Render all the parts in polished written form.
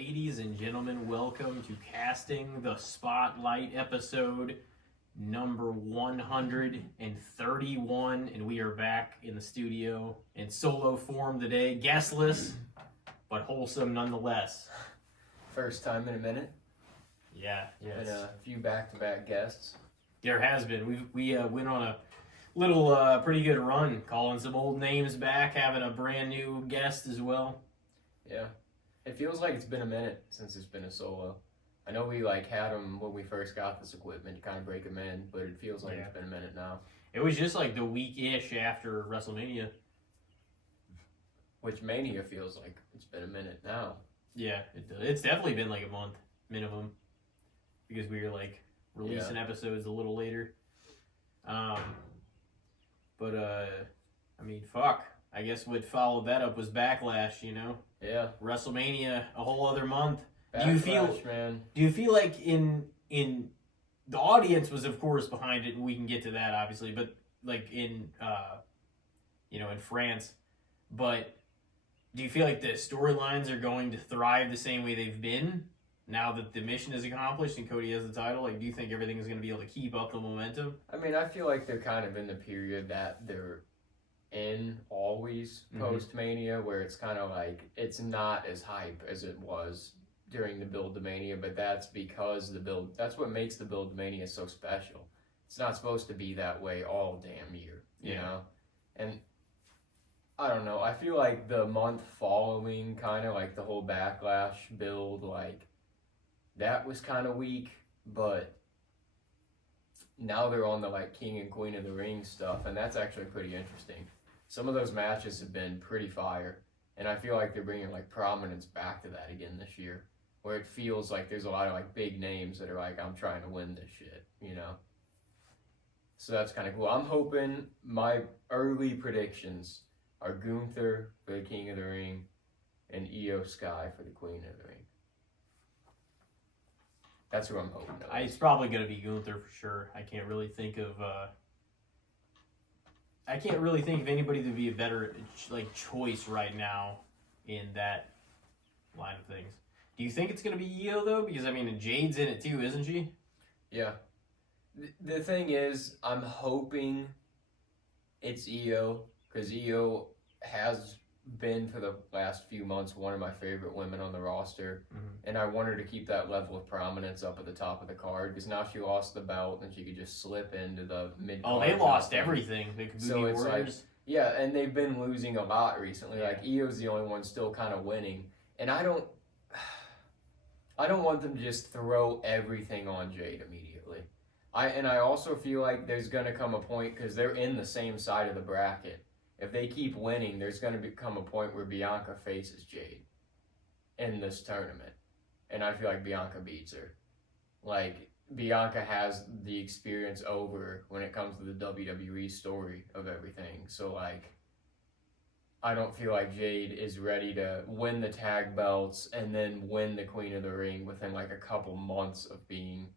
Ladies and gentlemen, welcome to Casting the Spotlight episode number 131, and we are back in the studio in solo form today, guestless, but wholesome nonetheless. First time in a minute. Yeah, Been a few back-to-back guests. There has been. We went on a little pretty good run, calling some old names back, having a brand new guest as well. Yeah. It feels like it's been a minute since it's been a solo. I know we had them when we first got this equipment to kind of break them in, but it feels like it's been a minute now. It was just like the week-ish after WrestleMania. Which Mania feels like it's been a minute now. Yeah, it's definitely been like a month minimum, because we were like releasing episodes a little later. I mean, fuck. I guess what followed that up was Backlash, you know? Yeah. WrestleMania, a whole other month. Backlash, man. Do you feel like in the audience was of course behind it, and we can get to that obviously, but like in in France, but do you feel like the storylines are going to thrive the same way they've been now that the mission is accomplished and Cody has the title? Like, do you think everything is going to be able to keep up the momentum? I mean, I feel like they're kind of in the period that they're in always post-Mania, where it's kind of like it's not as hype as it was during the build to Mania, but that's because that's what makes the build to Mania so special. It's not supposed to be that way all damn year, you know? And I don't know, I feel like the month following, kind of like the whole Backlash build, like that was kind of weak, but now they're on the like King and Queen of the Ring stuff, and that's actually pretty interesting. Some of those matches have been pretty fire, and I feel like they're bringing like prominence back to that again this year, where it feels like there's a lot of like big names that are like, I'm trying to win this shit, you know? So that's kind of cool. I'm hoping my early predictions are Gunther for the King of the Ring and Io Sky for the Queen of the Ring. That's who I'm hoping. It's probably going to be Gunther for sure. I can't really think of anybody that would be a better like choice right now in that line of things. Do you think it's going to be Io though? Because I mean, Jade's in it too, isn't she? Yeah. The thing is, I'm hoping it's Io, because Io has been for the last few months one of my favorite women on the roster, and I want her to keep that level of prominence up at the top of the card, because now she lost the belt and she could just slip into the mid. Oh, they lost everything. They could so it's Warriors. And they've been losing a lot recently. Yeah. Like Io's the only one still kind of winning, and I don't want them to just throw everything on Jade immediately. I also feel like there's gonna come a point, because they're in the same side of the bracket. If they keep winning, there's going to become a point where Bianca faces Jade in this tournament. And I feel like Bianca beats her. Like, Bianca has the experience over when it comes to the WWE story of everything. So, like, I don't feel like Jade is ready to win the tag belts and then win the Queen of the Ring within, like, a couple months of being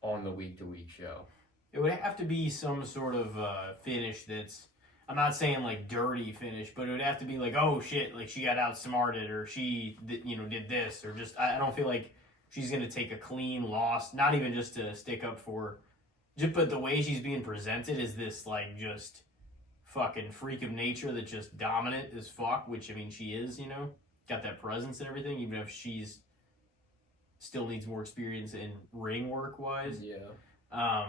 on the week-to-week show. It would have to be some sort of finish that's, I'm not saying like dirty finish, but it would have to be like, oh shit, like she got outsmarted, or she did this, or just I don't feel like she's gonna take a clean loss, not even just to stick up for, but the way she's being presented is this like just fucking freak of nature that's just dominant as fuck, which I mean she is, got that presence and everything, even if she's still needs more experience in ring work wise. Yeah. I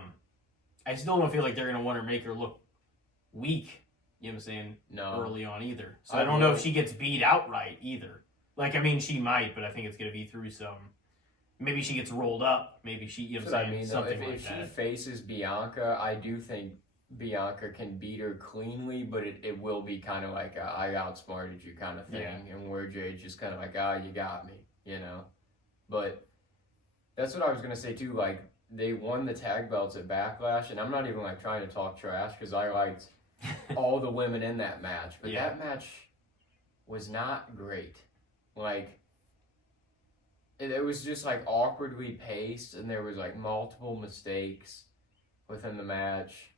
still don't feel like they're gonna want to make her look weak. You know what I'm saying? No. Early on either. So I don't know if she gets beat outright either. Like, I mean, she might, but I think it's going to be through some... Maybe she gets rolled up. Maybe she, you know what I'm saying? Something like that. If she faces Bianca, I do think Bianca can beat her cleanly, but it will be kind of like a, I outsmarted you kind of thing. Yeah. And where Jade's just kind of like, you got me, But that's what I was going to say too. Like, they won the tag belts at Backlash, and I'm not even like trying to talk trash, because I liked all the women in that match, but that match was not great. Like, it was just like awkwardly paced, and there was like multiple mistakes within the match.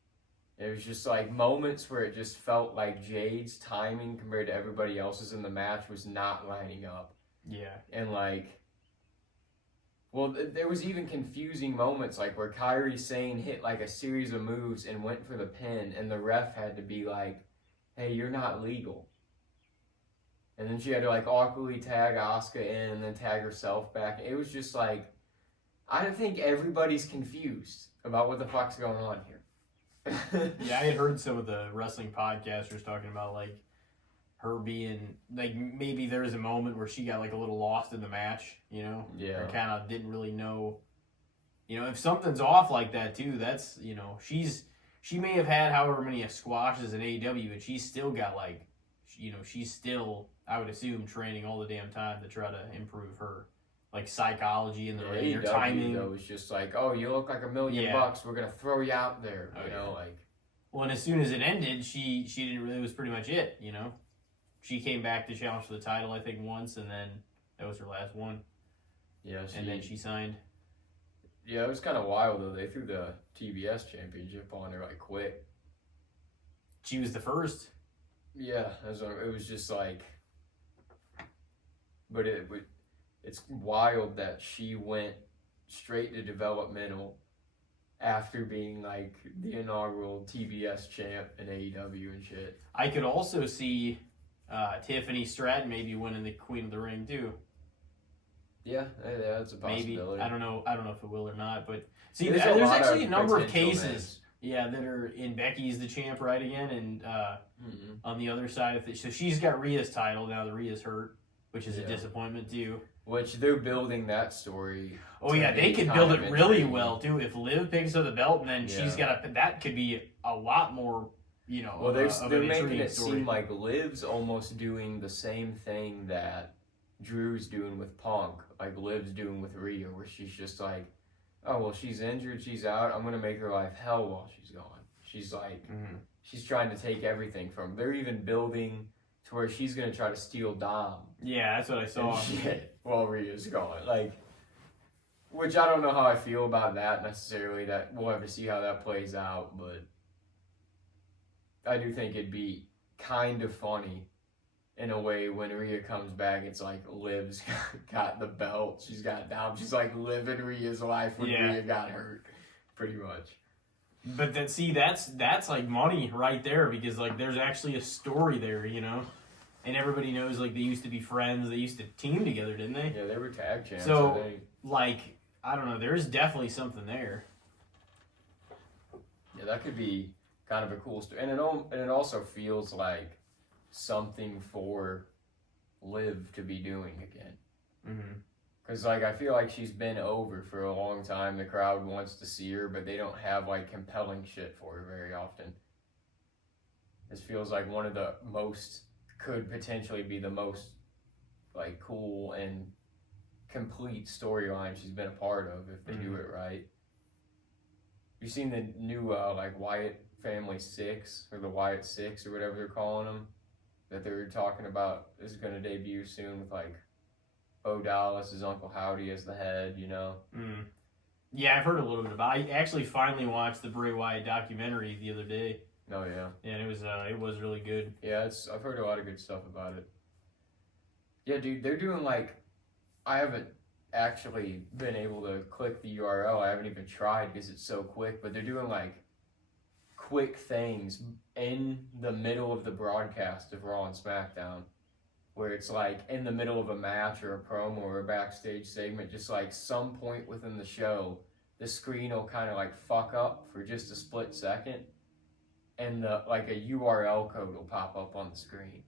It was just like moments where it just felt like Jade's timing compared to everybody else's in the match was not lining up. Yeah. And like, well, there was even confusing moments like where Kairi Sane hit like a series of moves and went for the pin, and the ref had to be like, "Hey, you're not legal." And then she had to like awkwardly tag Asuka in and then tag herself back. It was just like, I don't think everybody's confused about what the fuck's going on here. Yeah, I had heard some of the wrestling podcasters talking about like her being like maybe there was a moment where she got like a little lost in the match, you know? Yeah. Or kind of didn't really know. You know, if something's off like that too, that's, you know, she may have had however many squashes in AEW, but she's still got like, you know, she's still, I would assume, training all the damn time to try to improve her like psychology in the ring, her timing. Though was just like, oh, you look like $1 million bucks, we're gonna throw you out there, you know, like. Well, and as soon as it ended, she didn't really. It was pretty much it, you know. She came back to challenge for the title, I think, once, and then that was her last one. Yeah, and then she signed. Yeah, it was kind of wild though. They threw the TBS championship on her like quick. She was the first. Yeah, it was just like, but it's wild that she went straight to developmental after being like the inaugural TBS champ in AEW and shit. I could also see Tiffany Stratton maybe winning the Queen of the Ring too. Yeah, that's a possibility. Maybe I don't know if it will or not, but see, there's actually a number of cases. Yeah, that are in Becky's the champ right again, and on the other side of it, so she's got Rhea's title now. The Rhea's hurt, which is a disappointment too. Which they're building that story. Oh yeah, they could build it really well too. If Liv picks up the belt, and then she's got that could be a lot more, you know. Well, they're making it seem like Liv's almost doing the same thing that Drew's doing with Punk, like Liv's doing with Rhea, where she's just like, oh well, she's injured, she's out. I'm gonna make her life hell while she's gone. She's like, she's trying to take everything from. They're even building to where she's gonna try to steal Dom. Yeah, that's what I saw. Shit, while Rhea's gone, like, which I don't know how I feel about that necessarily. That we'll have to see how that plays out, but I do think it'd be kind of funny in a way when Rhea comes back. It's like Liv's got the belt, she's got Dom, she's like living Rhea's life when Rhea got hurt, pretty much. But then see, that's like money right there, because like there's actually a story there, you know. And everybody knows, like, they used to be friends. They used to team together, didn't they? Yeah, they were tag champs. So, like, I don't know. There's definitely something there. Yeah, that could be kind of a cool story. And it also feels like something for Liv to be doing again. Because, like, I feel like she's been over for a long time. The crowd wants to see her, but they don't have, like, compelling shit for her very often. This feels like one of the most... could potentially be the most like cool and complete storyline she's been a part of if they do it right. You seen the new like Wyatt Family 6 or the Wyatt 6 or whatever they're calling them that they're talking about is going to debut soon with like Bo Dallas as Uncle Howdy as the head, you know? Yeah, I've heard a little bit about it. I actually finally watched the Bray Wyatt documentary the other day. Oh yeah. Yeah, and it was really good. Yeah, I've heard a lot of good stuff about it. Yeah, dude, they're doing like, I haven't actually been able to click the URL. I haven't even tried because it's so quick, but they're doing like quick things in the middle of the broadcast of Raw and SmackDown, where it's like in the middle of a match or a promo or a backstage segment, just like some point within the show, the screen will kind of like fuck up for just a split second. And like a URL code will pop up on the screen.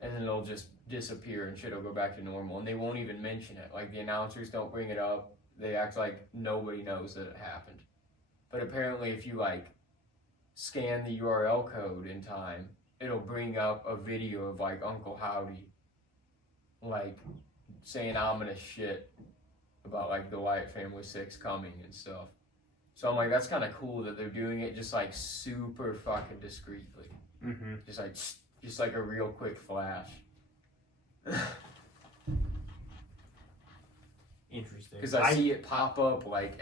And then it'll just disappear and shit will go back to normal. And they won't even mention it. Like the announcers don't bring it up. They act like nobody knows that it happened. But apparently if you like scan the URL code in time, it'll bring up a video of like Uncle Howdy like saying ominous shit about like the Wyatt Family 6 coming and stuff. So I'm like, that's kind of cool that they're doing it just like super fucking discreetly. Just like a real quick flash. Interesting. Because I see it pop up like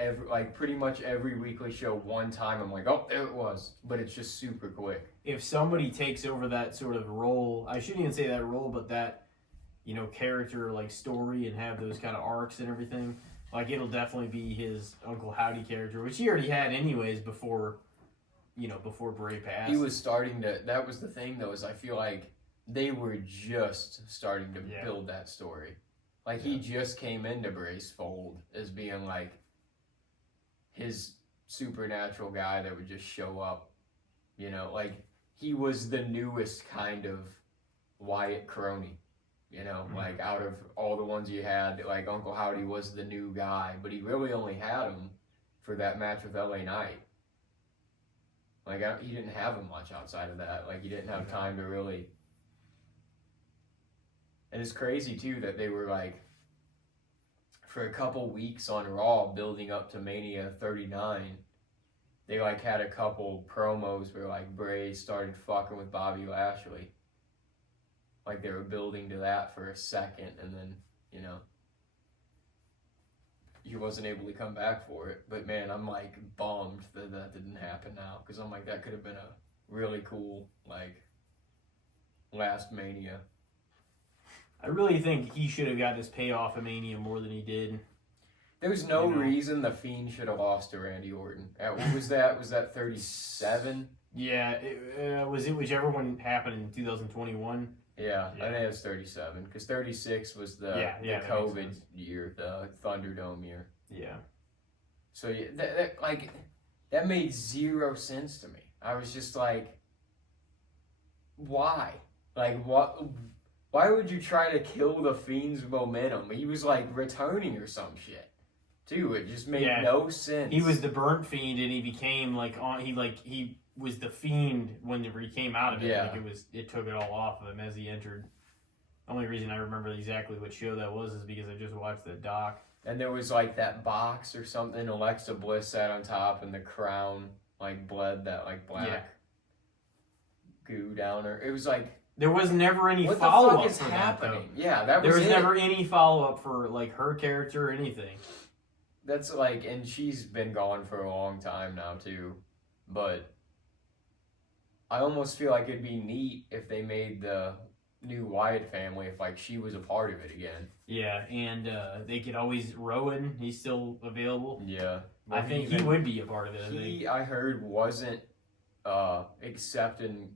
pretty much every weekly show one time. I'm like, oh, there it was. But it's just super quick. If somebody takes over that sort of role, I shouldn't even say that role, but that character like story and have those kind of arcs and everything. Like it'll definitely be his Uncle Howdy character, which he already had anyways before Bray passed. He was starting to. That was the thing though, is I feel like they were just starting to build that story. Like he just came into Bray's fold as being like his supernatural guy that would just show up. Like he was the newest kind of Wyatt crony. Like out of all the ones you had, like Uncle Howdy was the new guy, but he really only had him for that match with LA Knight. Like he didn't have him much outside of that. Like he didn't have time to really. And it's crazy too that they were like, for a couple weeks on Raw building up to Mania 39, they like had a couple promos where like Bray started fucking with Bobby Lashley. Like they were building to that for a second, and then, he wasn't able to come back for it. But man, I'm like bummed that didn't happen now, because I'm like, that could have been a really cool, like, last Mania. I really think he should have got his payoff at Mania more than he did. There's no reason the Fiend should have lost to Randy Orton. What was that? Was that 37? Yeah, was it whichever one happened in 2021? Yeah, I think it was 37, because 36 was the COVID year, the Thunderdome year. Yeah. So that made zero sense to me. I was just like, why? Like, what? Why would you try to kill the Fiend's momentum? He was like returning or some shit. Dude, it just made no sense. He was the burnt Fiend, and he became he was the Fiend when he came out of it. Yeah. Like it took it all off of him as he entered. The only reason I remember exactly what show that was is because I just watched the doc. And there was like that box or something Alexa Bliss sat on top, and the crown like bled that like black goo down her. It was like, there was never any what follow the up fuck is for happening? that, though. Yeah, that was there was it. never any follow up for like her character or anything. That's like, and she's been gone for a long time now too, but I almost feel like it'd be neat if they made the new Wyatt family, if like she was a part of it again. Yeah, and they could always, Rowan, he's still available. Yeah, I think he would be a part of it. I heard, wasn't accepting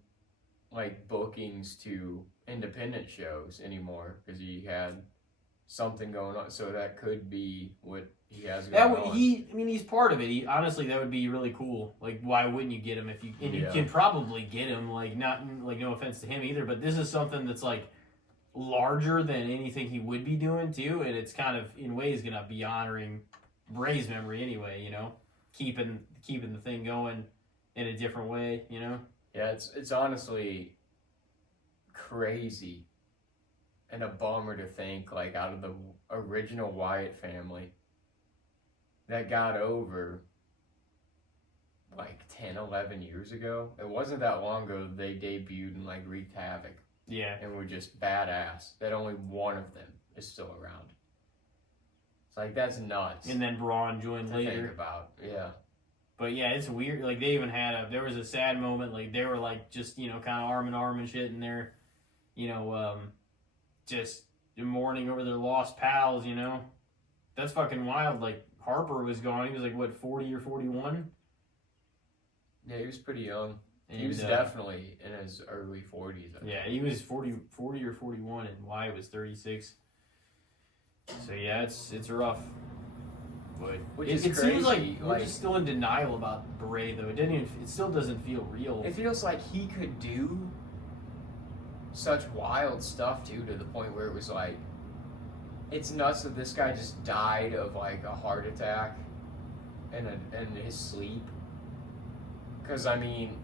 like bookings to independent shows anymore because he had something going on. So that could be what he has going on. He's part of it. Honestly, that would be really cool. Like, why wouldn't you get him if you? And you can probably get him. Like, not like, no offense to him either, but this is something that's like larger than anything he would be doing too, and it's kind of in ways gonna be honoring Bray's memory anyway. Keeping the thing going in a different way. Yeah, it's honestly crazy and a bummer to think, like, out of the original Wyatt family that got over like 10, 11 years ago. It wasn't that long ago they debuted and like wreaked havoc. Yeah. And were just badass. That only one of them is still around. It's like, that's nuts. And then Braun joined later. Think about, yeah. But yeah, it's weird. Like, they even had there was a sad moment. Like, they were like just, kind of arm in arm and shit, and they're, just mourning over their lost pals, That's fucking wild. Like, Harper was gone. He was like, what, 40 or 41? Yeah, he was pretty young. And, he was definitely in his early 40s. Yeah, he was 40 or 41, and Wyatt was 36. So yeah, it's rough. But it seems like we're just still in denial about Bray, though. It still doesn't feel real. It feels like he could do such wild stuff too, to the point where it was like, it's nuts that this guy just died of like a heart attack in his sleep. Because I mean,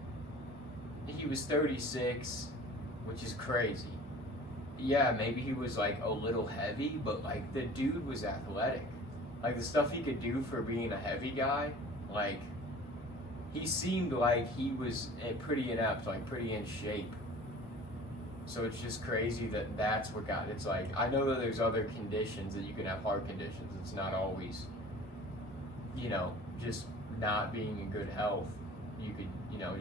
he was 36, which is crazy. Yeah, maybe he was like a little heavy, but like the dude was athletic. Like the stuff he could do for being a heavy guy, like he seemed like he was pretty inept, like pretty in shape. So it's just crazy that that's what got. It's like, I know that there's other conditions that you can have, heart conditions. It's not always, just not being in good health. You could,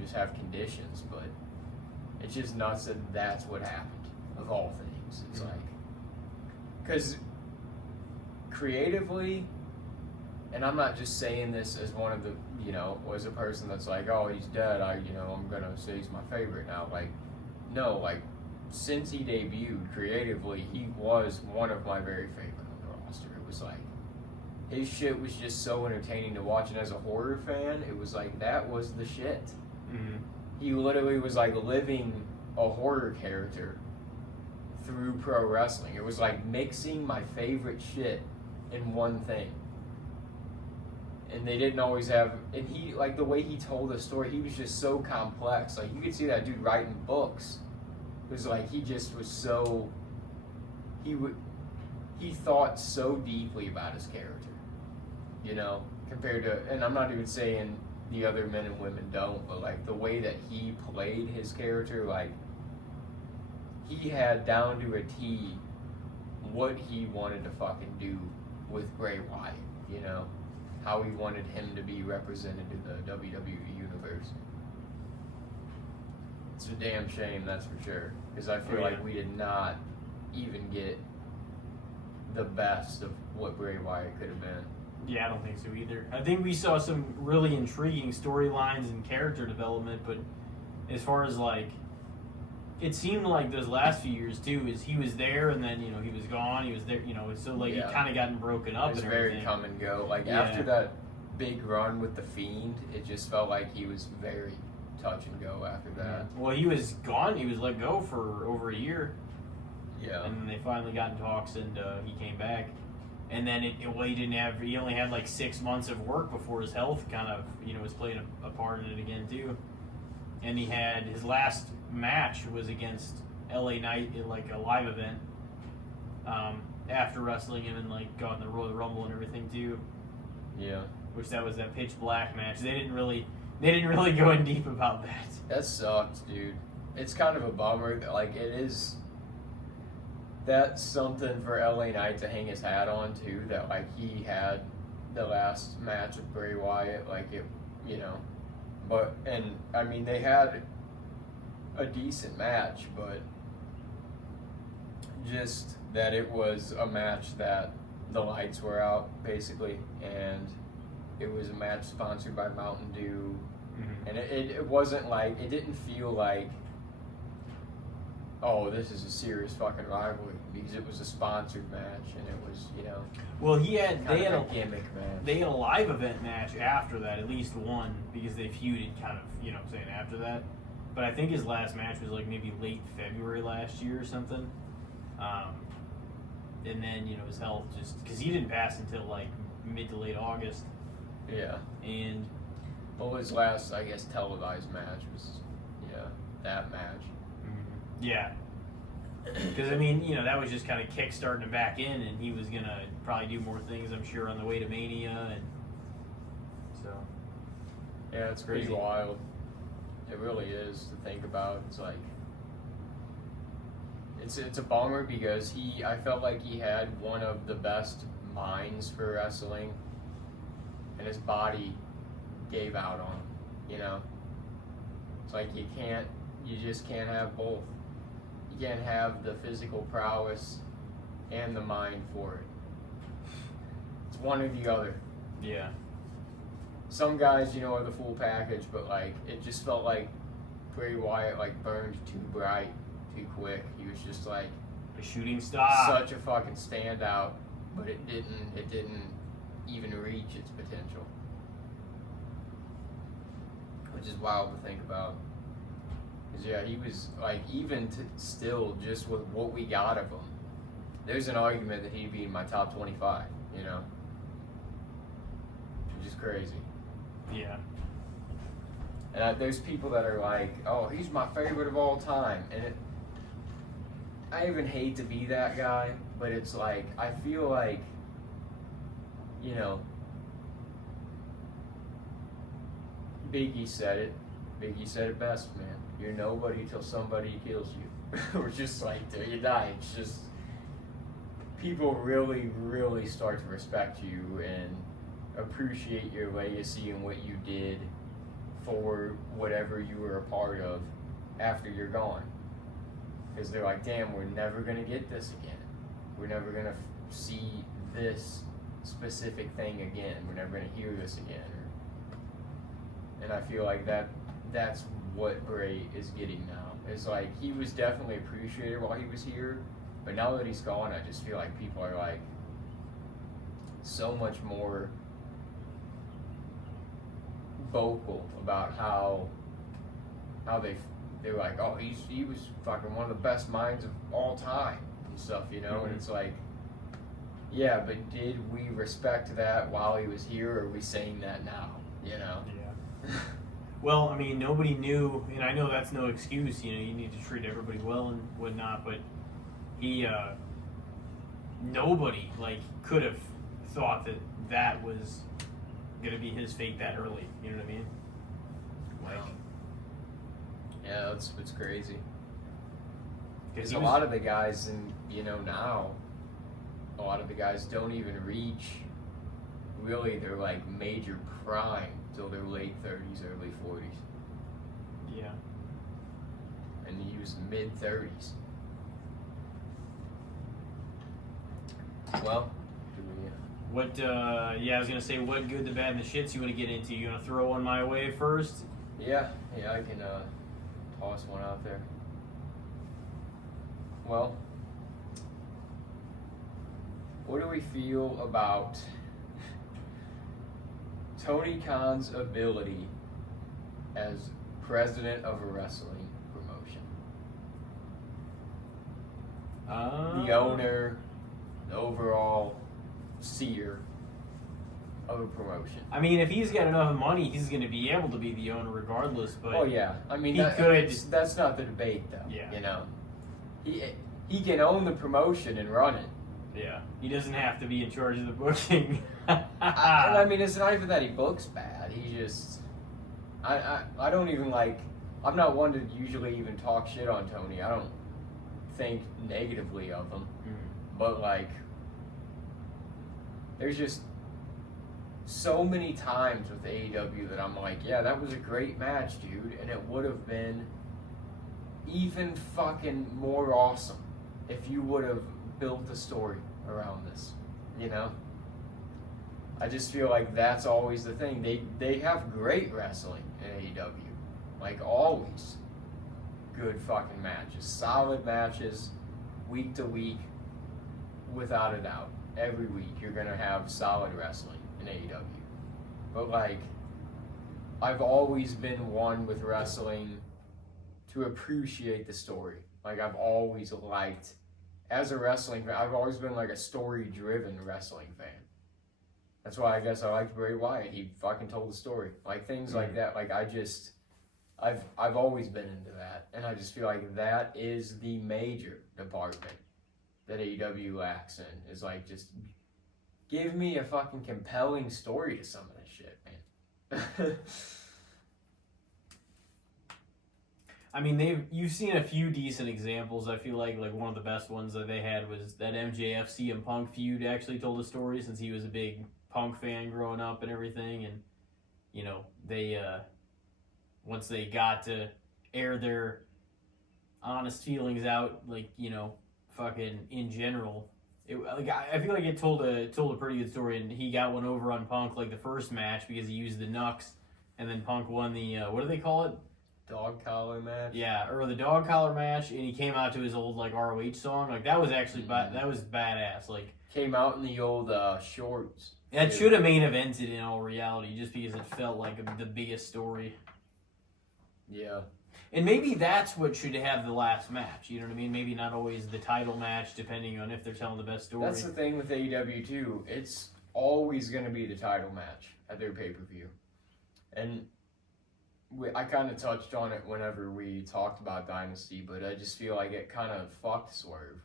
just have conditions, but it's just nuts that that's what happened, of all things. It's like, because creatively, and I'm not just saying this as one of the, as a person that's like, oh, he's dead, I'm gonna say he's my favorite now. Like, no, like, since he debuted creatively, he was one of my very favorite on the roster. It was like, his shit was just so entertaining to watch, and as a horror fan, it was like, that was the shit. Mm-hmm. He literally was like living a horror character through pro wrestling. It was like mixing my favorite shit in one thing. And they didn't always have, and he, like, the way he told the story, he was just so complex. Like, you could see that dude writing books. It was like, he just was so, he thought so deeply about his character, compared to, and I'm not even saying the other men and women don't, but like the way that he played his character, like, he had down to a T what he wanted to fucking do with Bray Wyatt, how he wanted him to be represented in the WWE universe. It's a damn shame, that's for sure, because I feel like we did not even get the best of what Bray Wyatt could have been. Yeah, I don't think so either. I think we saw some really intriguing storylines and character development, but as far as like, it seemed like those last few years too, is he was there and then he was gone. He was there, so like he kind of gotten broken up. It was and very everything. come and go. Like after that big run with the Fiend, it just felt like he was very touch and go after that. Well, he was gone. He was let go for over a year. Yeah. And then they finally got in talks, and he came back. And then he only had like 6 months of work before his health kind of was playing a part in it again too. And he had his last match was against LA Knight in like a live event. After wrestling him and like got in the Royal Rumble and everything too. Yeah. Which that was that pitch black match. They didn't really go in deep about that. That sucks, dude. It's kind of a bummer that, like, it is. That's something for LA Knight to hang his hat on too. That like he had the last match with Bray Wyatt, like it, But and I mean they had a decent match, but just that it was a match that the lights were out basically, and it was a match sponsored by Mountain Dew, and it wasn't like, it didn't feel like, oh, this is a serious fucking rivalry, because it was a sponsored match, and it was, Well, they had a gimmick match. They had a live event match after that, at least one, because they feuded kind of, I'm saying, after that. But I think his last match was like maybe late February last year or something. And then, his health just, because he didn't pass until like mid to late August. Yeah. And well, his last, I guess, televised match was, that match. Yeah. Because, I mean, that was just kind of kick-starting him back in, and he was going to probably do more things, I'm sure, on the way to Mania, and so. Yeah, it's pretty wild. It really is to think about. It's like, it's a bummer because I felt like he had one of the best minds for wrestling, and his body gave out on him, It's like you just can't have both. You can't have the physical prowess and the mind for it. It's one or the other. Yeah. Some guys, are the full package, but like it just felt like Bray Wyatt like burned too bright, too quick. He was just like a shooting star. Such a fucking standout, but it didn't even reach its potential. Which is wild to think about. Because, yeah, he was, like, even still, just with what we got of him, there's an argument that he'd be in my top 25, Which is crazy. Yeah. And there's people that are like, oh, he's my favorite of all time. And I even hate to be that guy, but it's like, I feel like, Biggie said it best, man. You're nobody till somebody kills you. Or just like till you die. It's just people really, really start to respect you and appreciate your legacy and what you did for whatever you were a part of after you're gone. Because they're like, damn, we're never gonna get this again. We're never gonna see this specific thing again. We're never gonna hear this again. And I feel like that's what Bray is getting now. It's like he was definitely appreciated while he was here, but now that he's gone, I just feel like people are like so much more vocal about how they're like, oh, he was fucking one of the best minds of all time and stuff, you know. And it's like, yeah, but did we respect that while he was here, or are we saying that now, you know? Yeah. Well, I mean, nobody knew, and I know that's no excuse, you know, you need to treat everybody well and whatnot, but he, nobody, like, could have thought that was going to be his fate that early, you know what I mean? Like, yeah, it's crazy. Because he a was- lot of the guys, and you know, now, a lot of the guys don't even reach really their like major prime till their late 30s, early 40s. Yeah. And he was mid 30s. Well, do we, What, I was going to say, what good, the bad, and the shits you want to get into? You want to throw one my way first? yeah, I can toss one out there. Well, what do we feel about Tony Khan's ability as president of a wrestling promotion? The owner, the overall seer of a promotion. I mean, if he's got enough money, he's going to be able to be the owner regardless, but... Oh yeah, I mean, he could... that's not the debate though. Yeah. You know, he can own the promotion and run it. Yeah, he doesn't have to be in charge of the booking. I mean, it's not even that he books bad. He just, I don't even like. I'm not one to usually even talk shit on Tony. I don't think negatively of him, but like, there's just so many times with AEW that I'm like, yeah, that was a great match, dude, and it would have been even fucking more awesome if you would have built the story around this, you know? I just feel like that's always the thing. They have great wrestling in AEW. Like, always. Good fucking matches. Solid matches, week to week, without a doubt. Every week you're gonna have solid wrestling in AEW. But like, I've always been one with wrestling to appreciate the story. Like, I've always liked, as a wrestling fan, I've always been like a story-driven wrestling fan. That's why I guess I liked Bray Wyatt. He fucking told the story. Like, things like that. Like, I've always been into that. And I just feel like that is the major department that AEW lacks in. Is like, just give me a fucking compelling story to some of this shit, man. I mean, you've seen a few decent examples. I feel like one of the best ones that they had was that MJF CM Punk feud actually told a story, since he was a big Punk fan growing up and everything. And, you know, they, once they got to air their honest feelings out, like, you know, fucking in general, I feel like it told a pretty good story. And he got one over on Punk, like the first match, because he used the Nux, and then Punk won the, what do they call it? Dog collar match. Yeah, or the dog collar match, and he came out to his old like ROH song. Like, that was actually that was badass. Like, came out in the old shorts. that should have main evented in all reality, just because it felt like the biggest story. Yeah. And maybe that's what should have the last match. You know what I mean? Maybe not always the title match, depending on if they're telling the best story. That's the thing with AEW too. It's always going to be the title match at their pay-per-view. And I kind of touched on it whenever we talked about Dynasty, but I just feel like it kind of fucked Swerve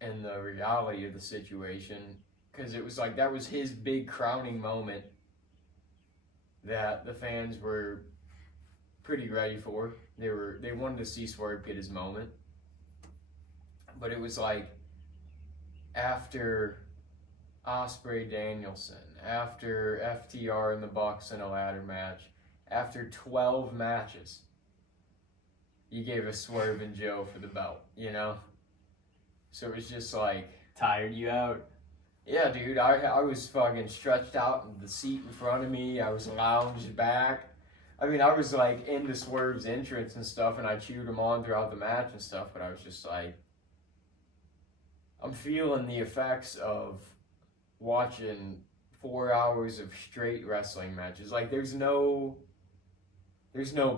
in the reality of the situation, because it was like that was his big crowning moment that the fans were pretty ready for. They wanted to see Swerve get his moment, but it was like after Ospreay Danielson, after FTR and the Bucks in a ladder match, after 12 matches, you gave us Swerve and Joe for the belt, you know? So it was just like, Tired you out. yeah, dude, I was fucking stretched out in the seat in front of me. I was lounged back. I mean, I was like into Swerve's entrance and stuff, and I cheered him on throughout the match and stuff, but I was just like, I'm feeling the effects of watching 4 hours of straight wrestling matches. Like, there's no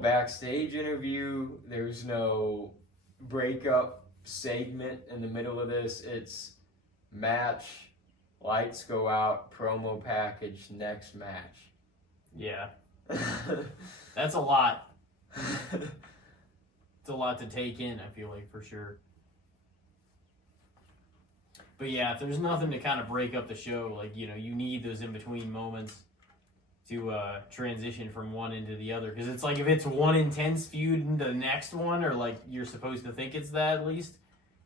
backstage interview, there's no breakup segment in the middle of this. It's match, lights go out, promo package, next match. Yeah. That's a lot. It's a lot to take in, I feel like, for sure. But yeah, if there's nothing to kind of break up the show, like, you know, you need those in-between moments to transition from one into the other. Because it's like, if it's one intense feud into the next one, or like you're supposed to think it's that at least,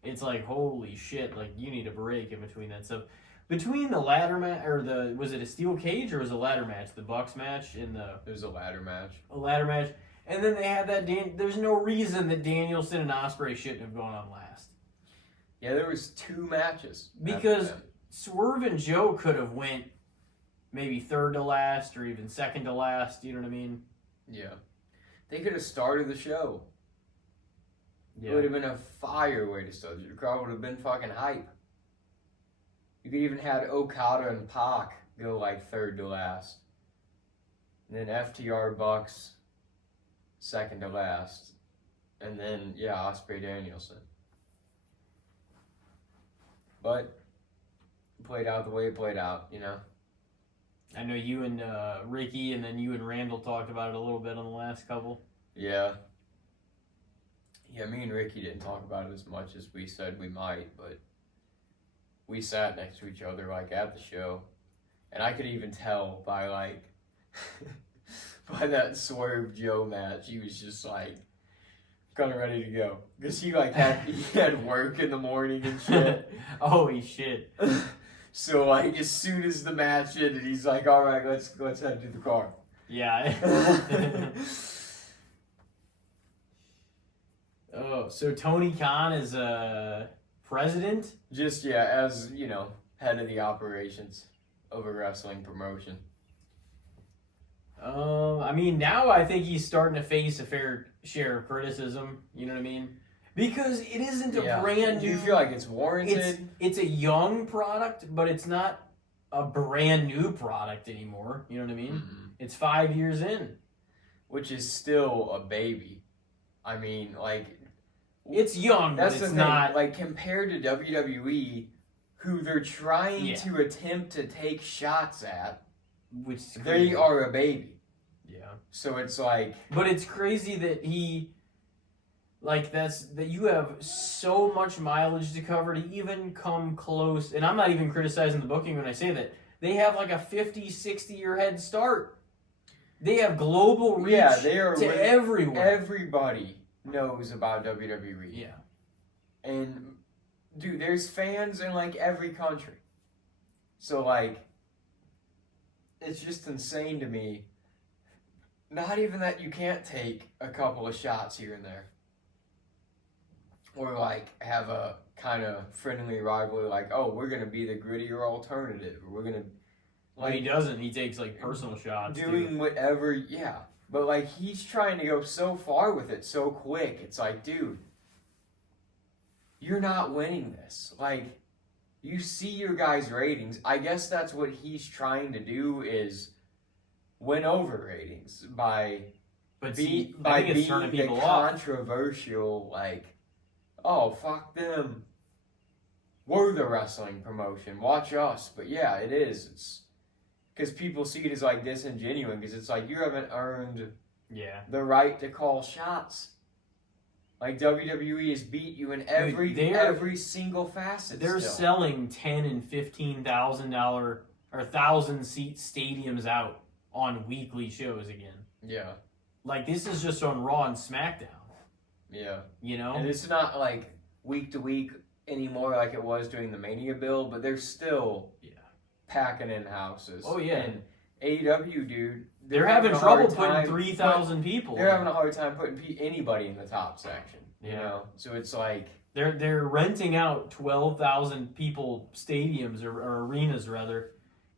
it's like, holy shit, like, you need a break in between that stuff. Between the ladder match, or was it a steel cage, or was it a ladder match? The Bucks match and the... It was a ladder match. A ladder match. And then they had that... There's no reason that Danielson and Ospreay shouldn't have gone on last. Yeah, there was 2 matches. Because Swerve and Joe could have went maybe third to last, or even second to last, you know what I mean? Yeah. They could have started the show. Yeah. It would have been a fire way to start. The crowd would have been fucking hype. You could even had Okada and Pac go like third to last. And then FTR Bucks second to last. And then, yeah, Ospreay Danielson. But it played out the way it played out, you know? I know you and Ricky, and then you and Randall talked about it a little bit on the last couple. Yeah. Yeah, me and Ricky didn't talk about it as much as we said we might, but we sat next to each other, like, at the show, and I could even tell by, like, by that Swerve Joe match, he was just, like, kind of ready to go. Because he, like, had work in the morning and shit. Holy shit. So, like, as soon as the match ended, he's like, all right, let's head to the car. Yeah. Oh, so Tony Khan is president? Just, yeah, as, you know, head of the operations of a wrestling promotion. I mean, now I think he's starting to face a fair share of criticism, you know what I mean? Because it isn't a brand new... Do you feel like it's warranted? It's a young product, but it's not a brand new product anymore, you know what I mean? Mm-hmm. It's 5 years in. Which is still a baby. I mean, like... It's young, that's but the it's thing. not... Like, compared to WWE, who they're trying to attempt to take shots at, which they are a baby. Yeah. So it's like... But it's crazy that he... Like, that you have so much mileage to cover to even come close. And I'm not even criticizing the booking when I say that. They have like a 50, 60-year head start. They have global reach they are to everywhere. Everybody knows about WWE. Yeah. And, dude, there's fans in, like, every country. So, like, it's just insane to me. Not even that you can't take a couple of shots here and there. Or, like, have a kind of friendly rivalry, like, oh, we're going to be the grittier alternative. Or we're going to... Like, he doesn't. He takes, like, personal shots, doing whatever, yeah. But, like, he's trying to go so far with it so quick. It's like, dude, you're not winning this. Like, you see your guys' ratings. I guess that's what he's trying to do, is win over ratings by being the controversial, like, oh, fuck them. We're the wrestling promotion. Watch us. But yeah, it is. It's because people see it as like disingenuous, because it's like you haven't earned the right to call shots. Like WWE has beat you in every single facet. They're selling $10,000 and $15,000 or 1,000-seat stadiums out on weekly shows again. Yeah. Like, this is just on Raw and SmackDown. Yeah. You know? And it's not like week to week anymore like it was during the Mania build, but they're still packing in houses. Oh, yeah. And AEW, dude, they're having trouble putting 3,000 people. They're having a hard time putting anybody in the top section. You know? So it's like... They're renting out 12,000 people stadiums or arenas rather,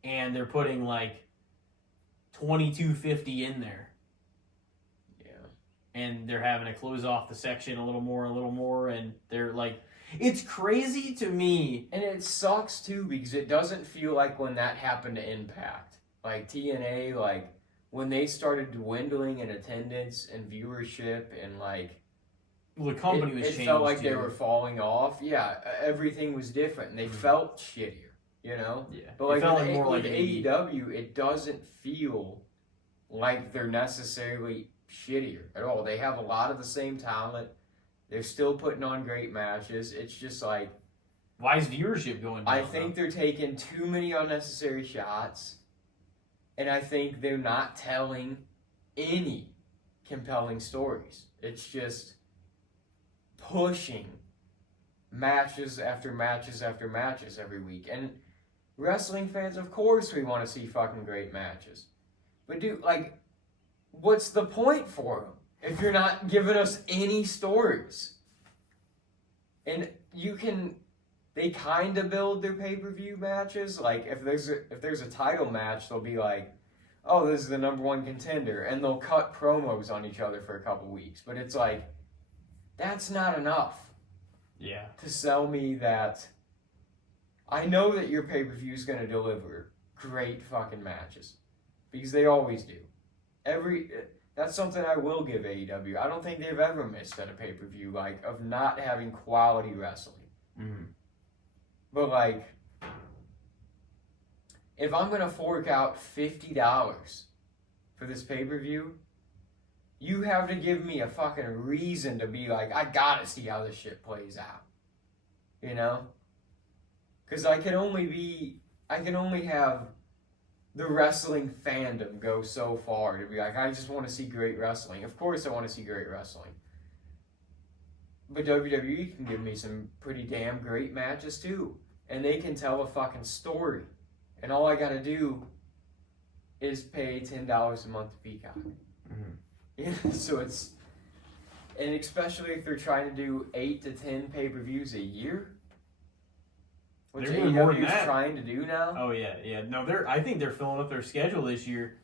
and they're putting like 2,250 in there. Yeah. And they're having to close off the section a little more, and they're like, it's crazy to me. And it sucks too because it doesn't feel like when that happened to Impact, like TNA, like when they started dwindling in attendance and viewership and like. Well, the company was changed. It changed. felt like too. they were falling off. Yeah, everything was different, and they felt shittier. You know. Yeah. But like, it felt with, more with like AEW, it doesn't feel like they're necessarily shittier at all. They have a lot of the same talent. They're still putting on great matches. It's just like, why is viewership going down? I think they're taking too many unnecessary shots, and I think they're not telling any compelling stories. It's just pushing matches after matches after matches every week. And wrestling fans, of course we want to see fucking great matches. But dude, like, what's the point for them if you're not giving us any stories? And they kind of build their pay-per-view matches. Like, if there's a title match, they'll be like, oh, this is the number one contender. And they'll cut promos on each other for a couple weeks. But it's like, that's not enough. Yeah. To sell me that I know that your pay-per-view is going to deliver great fucking matches. Because they always do. That's something I will give AEW. I don't think they've ever missed at a pay-per-view, like, of not having quality wrestling. Mm-hmm. But, like, if I'm going to fork out $50 for this pay-per-view, you have to give me a fucking reason to be like, I gotta see how this shit plays out. You know? Because I can only have the wrestling fandom go so far to be like, I just want to see great wrestling. Of course I want to see great wrestling. But WWE can give me some pretty damn great matches too. And they can tell a fucking story. And all I gotta do is pay $10 a month to Peacock. Mm-hmm. Yeah, so it's, and especially if they're trying to do 8 to 10 pay-per-views a year, which AEW is trying to do now. Oh yeah. No, I think they're filling up their schedule this year.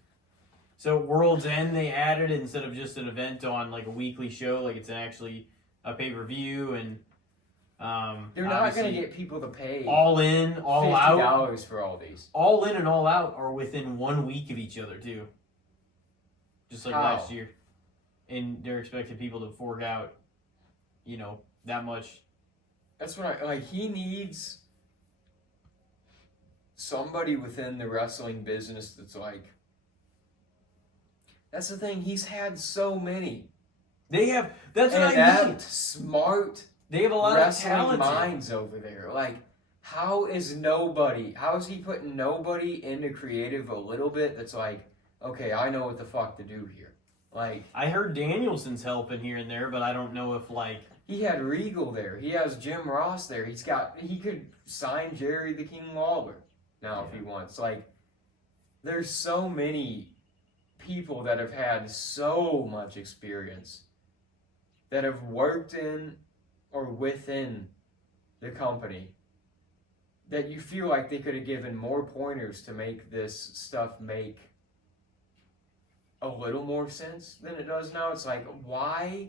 So World's End, they added it instead of just an event on like a weekly show, like it's actually a pay-per-view, and they're not going to get people to pay All In, All Out $50 for all these. All In and All Out are within 1 week of each other too, just like last year. And they're expecting people to fork out, that much. That's what he needs somebody within the wrestling business that's like, that's the thing, he's had so many. That's what I mean. Smart, they have a lot of talent minds over there. Like, how is he putting nobody into creative a little bit that's like, okay, I know what the fuck to do here. Like, I heard Danielson's helping here and there, but I don't know if he had Regal there. He has Jim Ross there. He could sign Jerry the King Lawler now if he wants. Like, there's so many people that have had so much experience that have worked in or within the company that you feel like they could have given more pointers to make this stuff make a little more sense than it does now. It's like, why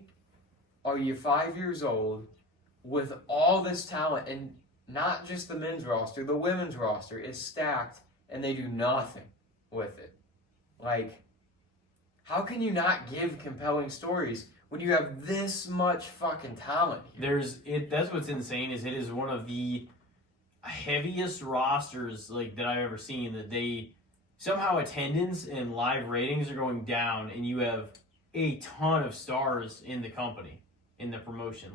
are you 5 years old with all this talent, and not just the men's roster, the women's roster is stacked and they do nothing with it? Like, how can you not give compelling stories when you have this much fucking talent here? That's what's insane, is it is one of the heaviest rosters that I've ever seen, that they somehow attendance and live ratings are going down, and you have a ton of stars in the company, in the promotion,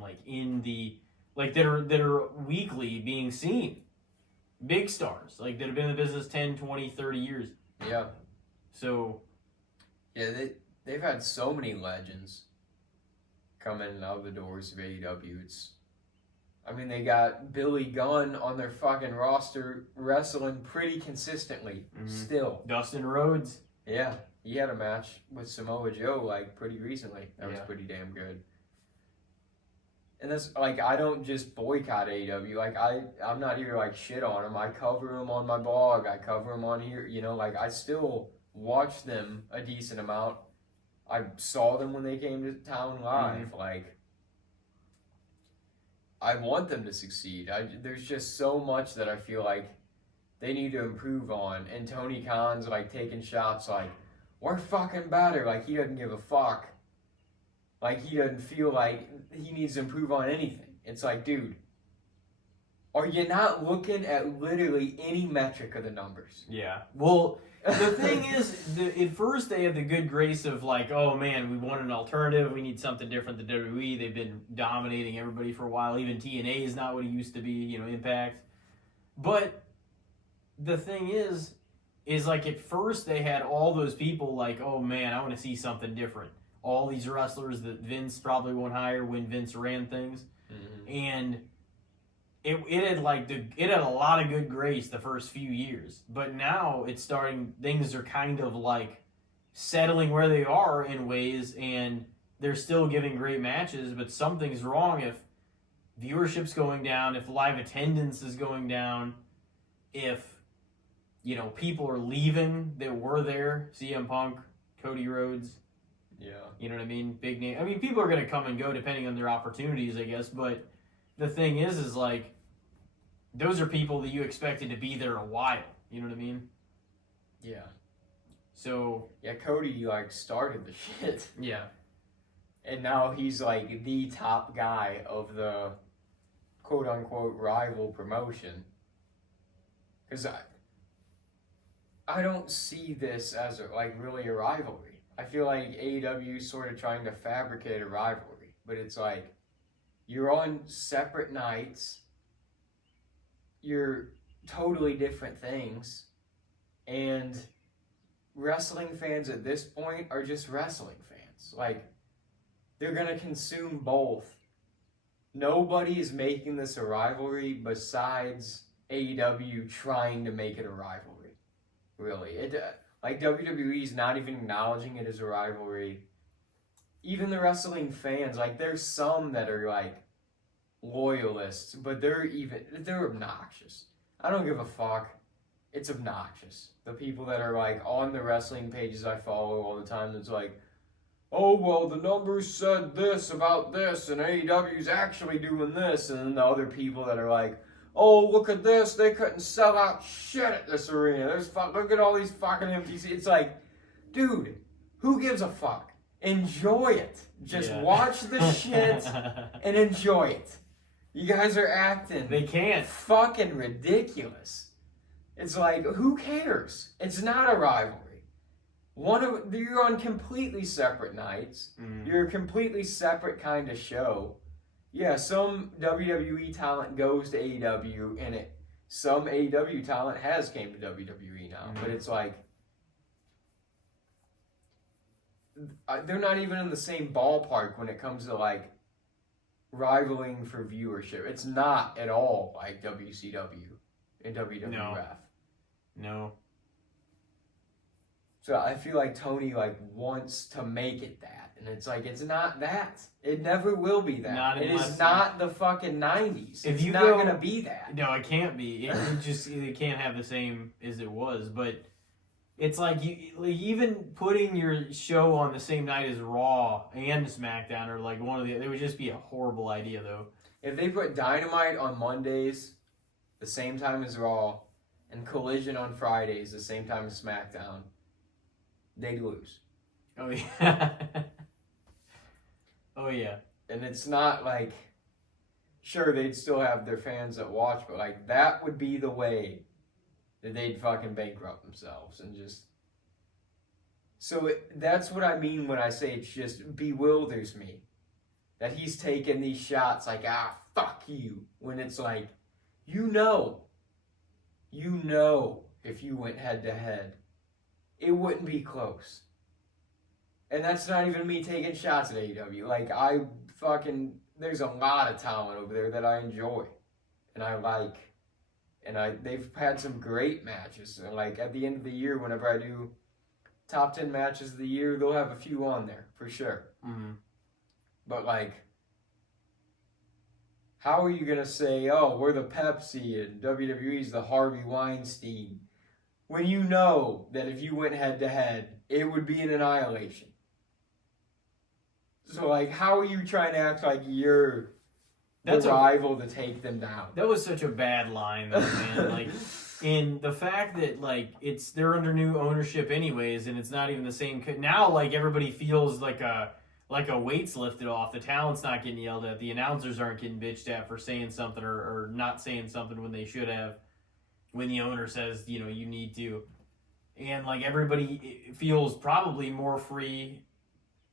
that are weekly being seen. Big stars, that have been in the business 10, 20, 30 years. Yeah. So, yeah, they've had so many legends come in and out of the doors of AEW. They got Billy Gunn on their fucking roster wrestling pretty consistently still. Dustin Rhodes. Yeah, he had a match with Samoa Joe pretty recently. That was pretty damn good. And that's like, I don't just boycott AEW. Like, I'm not here to like shit on them. I cover them on my blog. I cover them on here. You know, like I still watch them a decent amount. I saw them when they came to town live. Mm-hmm. Like, I want them to succeed. There's just so much that I feel like they need to improve on. And Tony Khan's like taking shots like, we're fucking better. Like, he doesn't give a fuck. Like, he doesn't feel like he needs to improve on anything. It's like, dude, are you not looking at literally any metric of the numbers? Yeah. Well, the thing is, at first they had the good grace of like, oh man, we want an alternative. We need something different than WWE. They've been dominating everybody for a while. Even TNA is not what it used to be, you know, Impact. But the thing is like at first they had all those people like, oh man, I want to see something different. All these wrestlers that Vince probably won't hire when Vince ran things. Mm-hmm. And it had a lot of good grace the first few years, but now it's starting. Things are kind of like settling where they are in ways, and they're still giving great matches. But something's wrong if viewership's going down, if live attendance is going down, if people are leaving that were there. CM Punk, Cody Rhodes. Yeah. You know what I mean? Big name. I mean, people are going to come and go depending on their opportunities, I guess, but the thing is like, those are people that you expected to be there a while. You know what I mean? Yeah. So. Yeah, Cody, like, started the shit. Yeah. And now he's, like, the top guy of the quote-unquote rival promotion. Because I don't see this as, really a rivalry. I feel like AEW is sort of trying to fabricate a rivalry. But it's like, you're on separate nights. You're totally different things. And wrestling fans at this point are just wrestling fans. Like, they're going to consume both. Nobody is making this a rivalry besides AEW trying to make it a rivalry. Really. WWE is not even acknowledging it as a rivalry. Even the wrestling fans, like, there's some that are, like, loyalists, but they're obnoxious. I don't give a fuck. It's obnoxious. The people that are, like, on the wrestling pages I follow all the time, that's like, oh, well, the numbers said this about this, and AEW's actually doing this, and then the other people that are like, oh, look at this, they couldn't sell out shit at this arena. Look at all these fucking empty seats. It's like, dude, who gives a fuck? Enjoy it. Just watch the shit and enjoy it. You guys are acting. They can't. Fucking ridiculous. It's like, who cares? It's not a rivalry. You're on completely separate nights. Mm. You're a completely separate kind of show. Yeah, some WWE talent goes to AEW, and some AEW talent has came to WWE now. Mm. But it's like, they're not even in the same ballpark when it comes to, like, rivaling for viewership. It's not at all like WCW and WWF. No. So I feel like Tony, like, wants to make it that. And it's like, it's not that. It never will be that. It is not the fucking 90s. It's not going to be that. No, it can't be. It can't have the same as it was. But it's like, even putting your show on the same night as Raw and SmackDown, or like it would just be a horrible idea, though. If they put Dynamite on Mondays the same time as Raw, and Collision on Fridays the same time as SmackDown, they'd lose. Oh, yeah. Oh, yeah. And it's not like, sure, they'd still have their fans that watch, but, like, that would be the way that they'd fucking bankrupt themselves and just... So that's what I mean when I say it just bewilders me. That he's taking these shots like, fuck you. When it's like, you know if you went head to head, it wouldn't be close. And that's not even me taking shots at AEW. Like, there's a lot of talent over there that I enjoy. And I like. And they've had some great matches. And, like, at the end of the year, whenever I do top 10 matches of the year, they'll have a few on there, for sure. Mm-hmm. But, like, how are you gonna say, oh, we're the Pepsi and WWE's the Harvey Weinstein, when you know that if you went head to head, it would be an annihilation? So, like, how are you trying to act like you're the rival to take them down? That was such a bad line, though, man. Like, and the fact that, like, they're under new ownership anyways, and it's not even the same. Now, like, everybody feels like a weight's lifted off. The talent's not getting yelled at. The announcers aren't getting bitched at for saying something or not saying something when they should have. When the owner says, you need to. And, like, everybody feels probably more free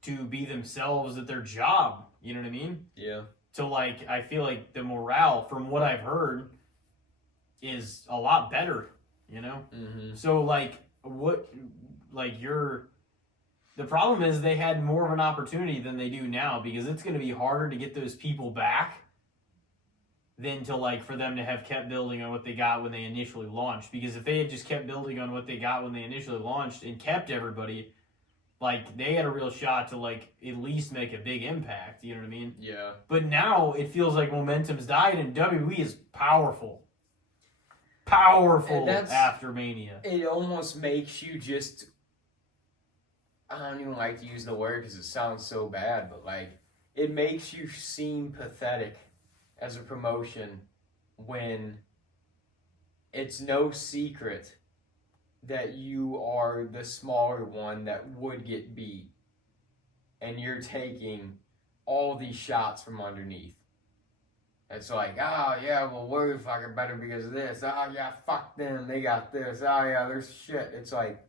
to be themselves at their job. You know what I mean? Yeah. So, like, I feel like the morale, from what I've heard, is a lot better, Mm-hmm. So, like, the problem is they had more of an opportunity than they do now, because it's going to be harder to get those people back than to, like, for them to have kept building on what they got when they initially launched. Because if they had just kept building on what they got when they initially launched and kept everybody, like, they had a real shot to, like, at least make a big impact, you know what I mean? Yeah. But now it feels like momentum's died, and WWE is powerful. Powerful after Mania. It almost makes you just, I don't even like to use the word because it sounds so bad, but, like, it makes you seem pathetic as a promotion when it's no secret that you are the smaller one that would get beat, and you're taking all these shots from underneath. It's like, oh yeah, well, we're fucking better because of this. Oh yeah, fuck them, they got this. Oh yeah, there's shit. It's like,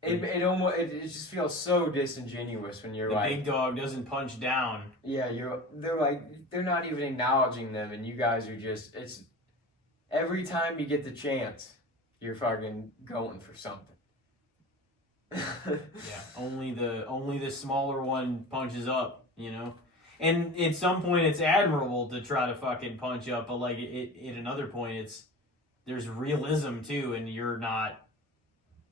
it just feels so disingenuous when you're the like, big dog doesn't punch down. Yeah, they're not even acknowledging them, and you guys are just, it's every time you get the chance, you're fucking going for something. Yeah, only the smaller one punches up, And at some point, it's admirable to try to fucking punch up, but, like, at another point, there's realism too, and you're not,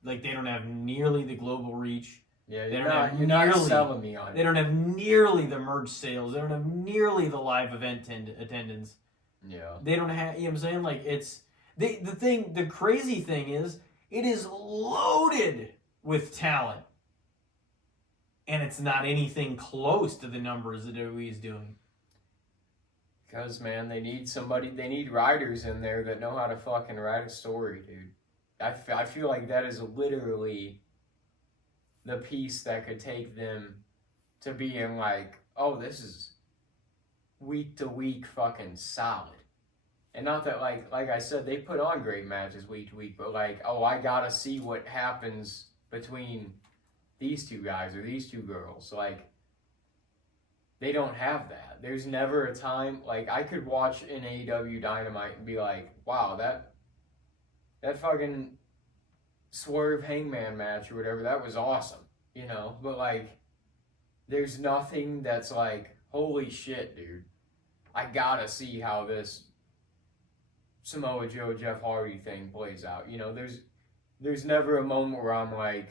like, they don't have nearly the global reach. Yeah, you're not selling me on it. They don't have nearly the merch sales. They don't have nearly the live event attendance. Yeah. They don't have, you know what I'm saying? Like, the crazy thing is, it is loaded with talent. And it's not anything close to the numbers that WWE is doing. Because, man, they need writers in there that know how to fucking write a story, dude. I feel like that is literally the piece that could take them to being like, oh, this is week to week fucking solid. And not that, like I said, they put on great matches week to week, but, like, oh, I gotta see what happens between these two guys or these two girls. Like, they don't have that. There's never a time, like, I could watch an AEW Dynamite and be like, wow, that fucking Swerve Hangman match or whatever, that was awesome, But, like, there's nothing that's like, holy shit, dude, I gotta see how this Samoa Joe, Jeff Hardy thing plays out. There's never a moment where I'm like,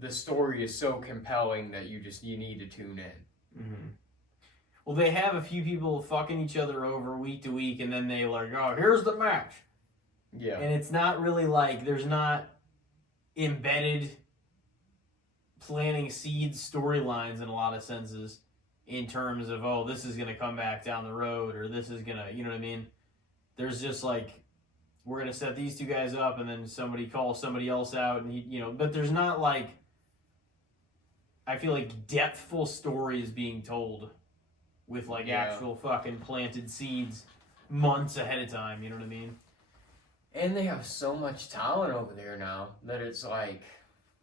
the story is so compelling that you need to tune in. Mm-hmm. Well, they have a few people fucking each other over week to week, and then they like, oh, here's the match. Yeah. And it's not really like, there's not embedded planting seeds storylines in a lot of senses in terms of, oh, this is going to come back down the road, or this is going to, you know what I mean? There's just like, we're going to set these two guys up, and then somebody calls somebody else out, and but there's not like, I feel like depthful stories being told with like actual fucking planted seeds months ahead of time, you know what I mean? And they have so much talent over there now that it's like,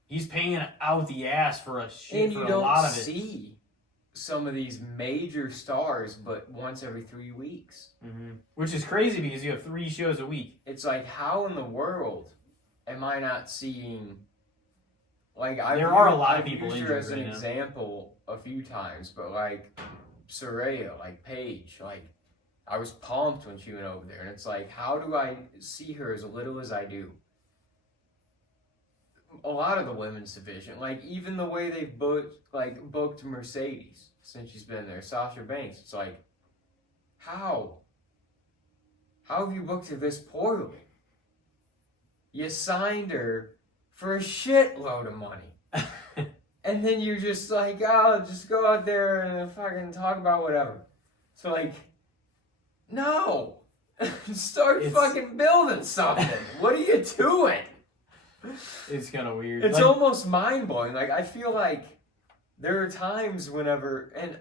he's paying out the ass for a shit, and for you a lot of it. don't see some of these major stars but once every 3 weeks. Mm-hmm. Which is crazy because you have 3 shows a week. It's like, how in the world am I not seeing, like, there are a lot of people injured injured as an right now. example a few times, but like Saraya, like Paige, like, I was pumped when she went over there, and it's like, how do I see her as little as I do? A lot of the women's division, like, even the way they booked Mercedes. since she's been there. Sasha Banks. It's like, how? How have you booked her this poorly? You signed her for a shitload of money. And then you're just like, oh, just go out there and fucking talk about whatever. So, like, no. Start fucking building something. What are you doing? It's kind of weird. It's almost mind-blowing. Like, I feel like there are times whenever, and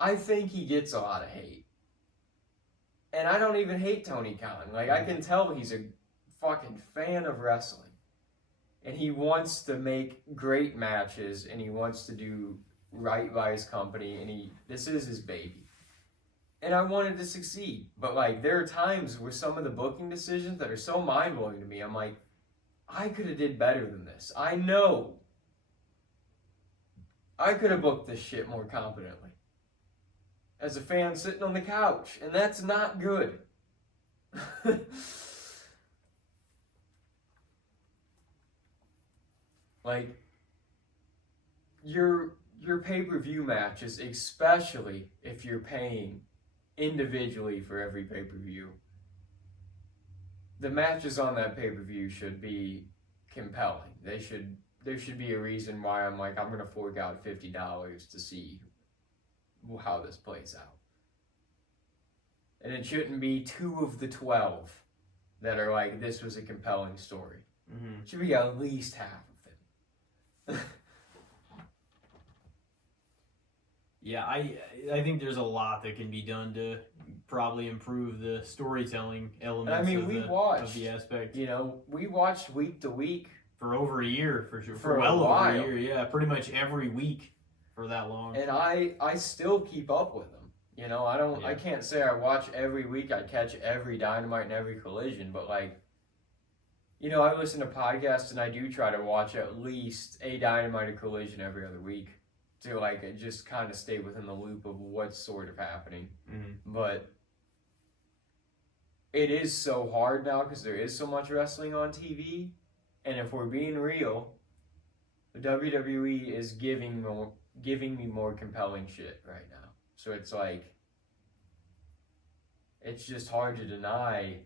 I think he gets a lot of hate. And I don't even hate Tony Khan. Like, I can tell he's a fucking fan of wrestling. And he wants to make great matches, and he wants to do right by his company, and this is his baby. And I wanted to succeed. But, like, there are times where some of the booking decisions that are so mind-blowing to me, I'm like, I could have did better than this. I know. I could have booked this shit more competently. As a fan sitting on the couch, and that's not good. Like, your pay-per-view matches, especially if you're paying individually for every pay-per-view, the matches on that pay-per-view should be compelling. There should be a reason why I'm like, I'm going to fork out $50 to see how this plays out. And it shouldn't be 2 of the 12 that are like, this was a compelling story. Mm-hmm. It should be at least half of them. Yeah, I think there's a lot that can be done to probably improve the storytelling elements of the aspect. You know, we watched week to week. For over a year, for sure. For well over a year, yeah. Pretty much every week for that long. And I still keep up with them. You know, I can't say I watch every week, I catch every Dynamite and every Collision, but like, you know, I listen to podcasts and I do try to watch at least a Dynamite or Collision every other week to like just kind of stay within the loop of what's sort of happening. Mm-hmm. But it is so hard now because there is so much wrestling on TV. And if we're being real, the WWE is giving me more compelling shit right now. So it's like, it's just hard to deny.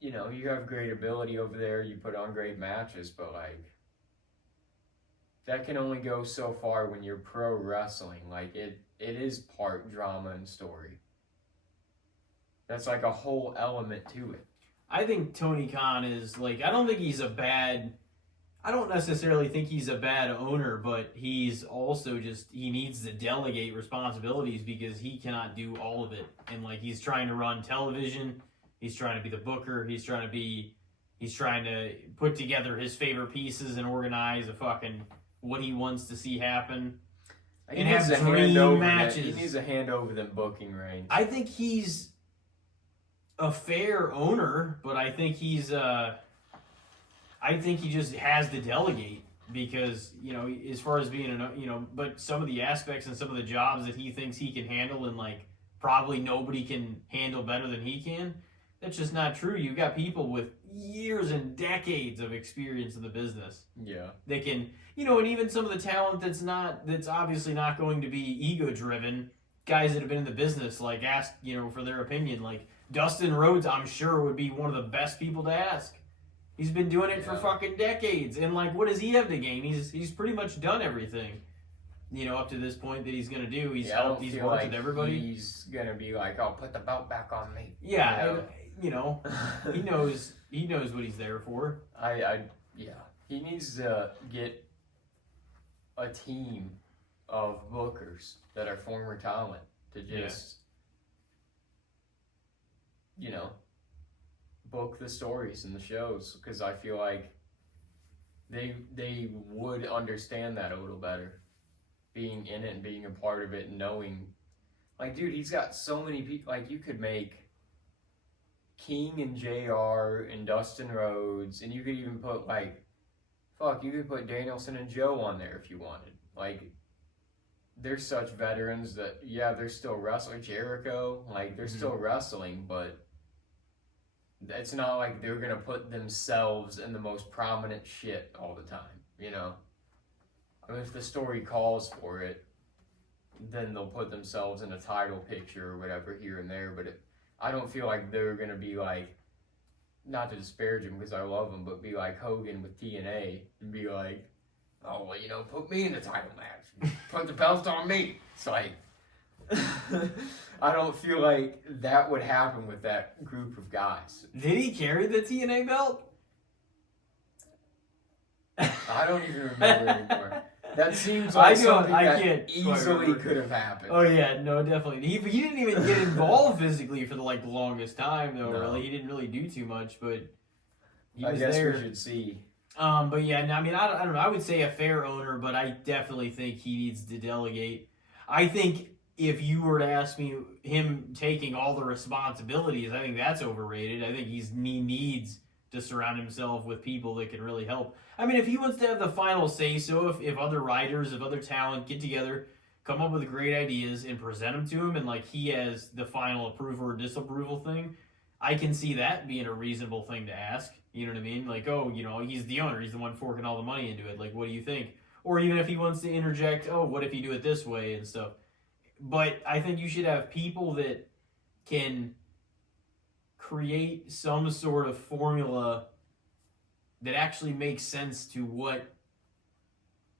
You know, you have great ability over there, you put on great matches, but like, that can only go so far when you're pro wrestling. Like, it is part drama and story. That's like a whole element to it. I think Tony Khan is like, I don't necessarily think he's a bad owner, but he's also he needs to delegate responsibilities because he cannot do all of it. And like, he's trying to run television. He's trying to be the booker. He's trying to put together his favorite pieces and organize what he wants to see happen. And have dream matches. He needs a hand over them booking reins. I think he's a fair owner, but I think he just has to delegate because, you know, as far as being but some of the aspects and some of the jobs that he thinks he can handle and like probably nobody can handle better than he can. That's just not true. You've got people with years and decades of experience in the business. Yeah. They can, and even some of the talent that's obviously not going to be ego-driven, guys that have been in the business, like, ask, for their opinion. Like, Dustin Rhodes, I'm sure, would be one of the best people to ask. He's been doing it for fucking decades. And, like, what does he have to gain? He's pretty much done everything, up to this point that he's going to do. He's worked with everybody. He's going to be like, oh, put the belt back on me. Yeah, he knows what he's there for. He needs to get a team of bookers that are former talent to just, book the stories and the shows, because I feel like they would understand that a little better, being in it and being a part of it and knowing, like, dude, he's got so many people. Like, you could make King and JR and Dustin Rhodes, and you could even put you could put Danielson and Joe on there if you wanted. Like, they're such veterans that they're still wrestling. Jericho, like, they're still wrestling, but it's not like they're gonna put themselves in the most prominent shit all the time, I mean, if the story calls for it, then they'll put themselves in a title picture or whatever here and there. But I don't feel like they're gonna be like, not to disparage him because I love him, but be like Hogan with TNA and be like, oh well, you know, put me in the title match, put the belt on me. It's like, I don't feel like that would happen with that group of guys. Did he carry the TNA belt? I don't even remember anymore. That seems like something that easily could have happened. Oh yeah, no, definitely. He didn't even get involved physically for the longest time though. No. Really, he didn't really do too much, but he was guess there. We should see. But yeah, I mean, I don't know. I would say a fair owner, but I definitely think he needs to delegate. I think if you were to ask me him taking all the responsibilities, I think that's overrated. I think he needs to surround himself with people that can really help. I mean, if he wants to have the final say-so, if other writers, if other talent get together, come up with great ideas and present them to him, and he has the final approval or disapproval thing, I can see that being a reasonable thing to ask. You know what I mean? Oh, you know, he's the owner. He's the one forking all the money into it. What do you think? Or even if he wants to interject, oh, what if you do it this way and stuff. But I think you should have people that can create some sort of formula that actually makes sense to what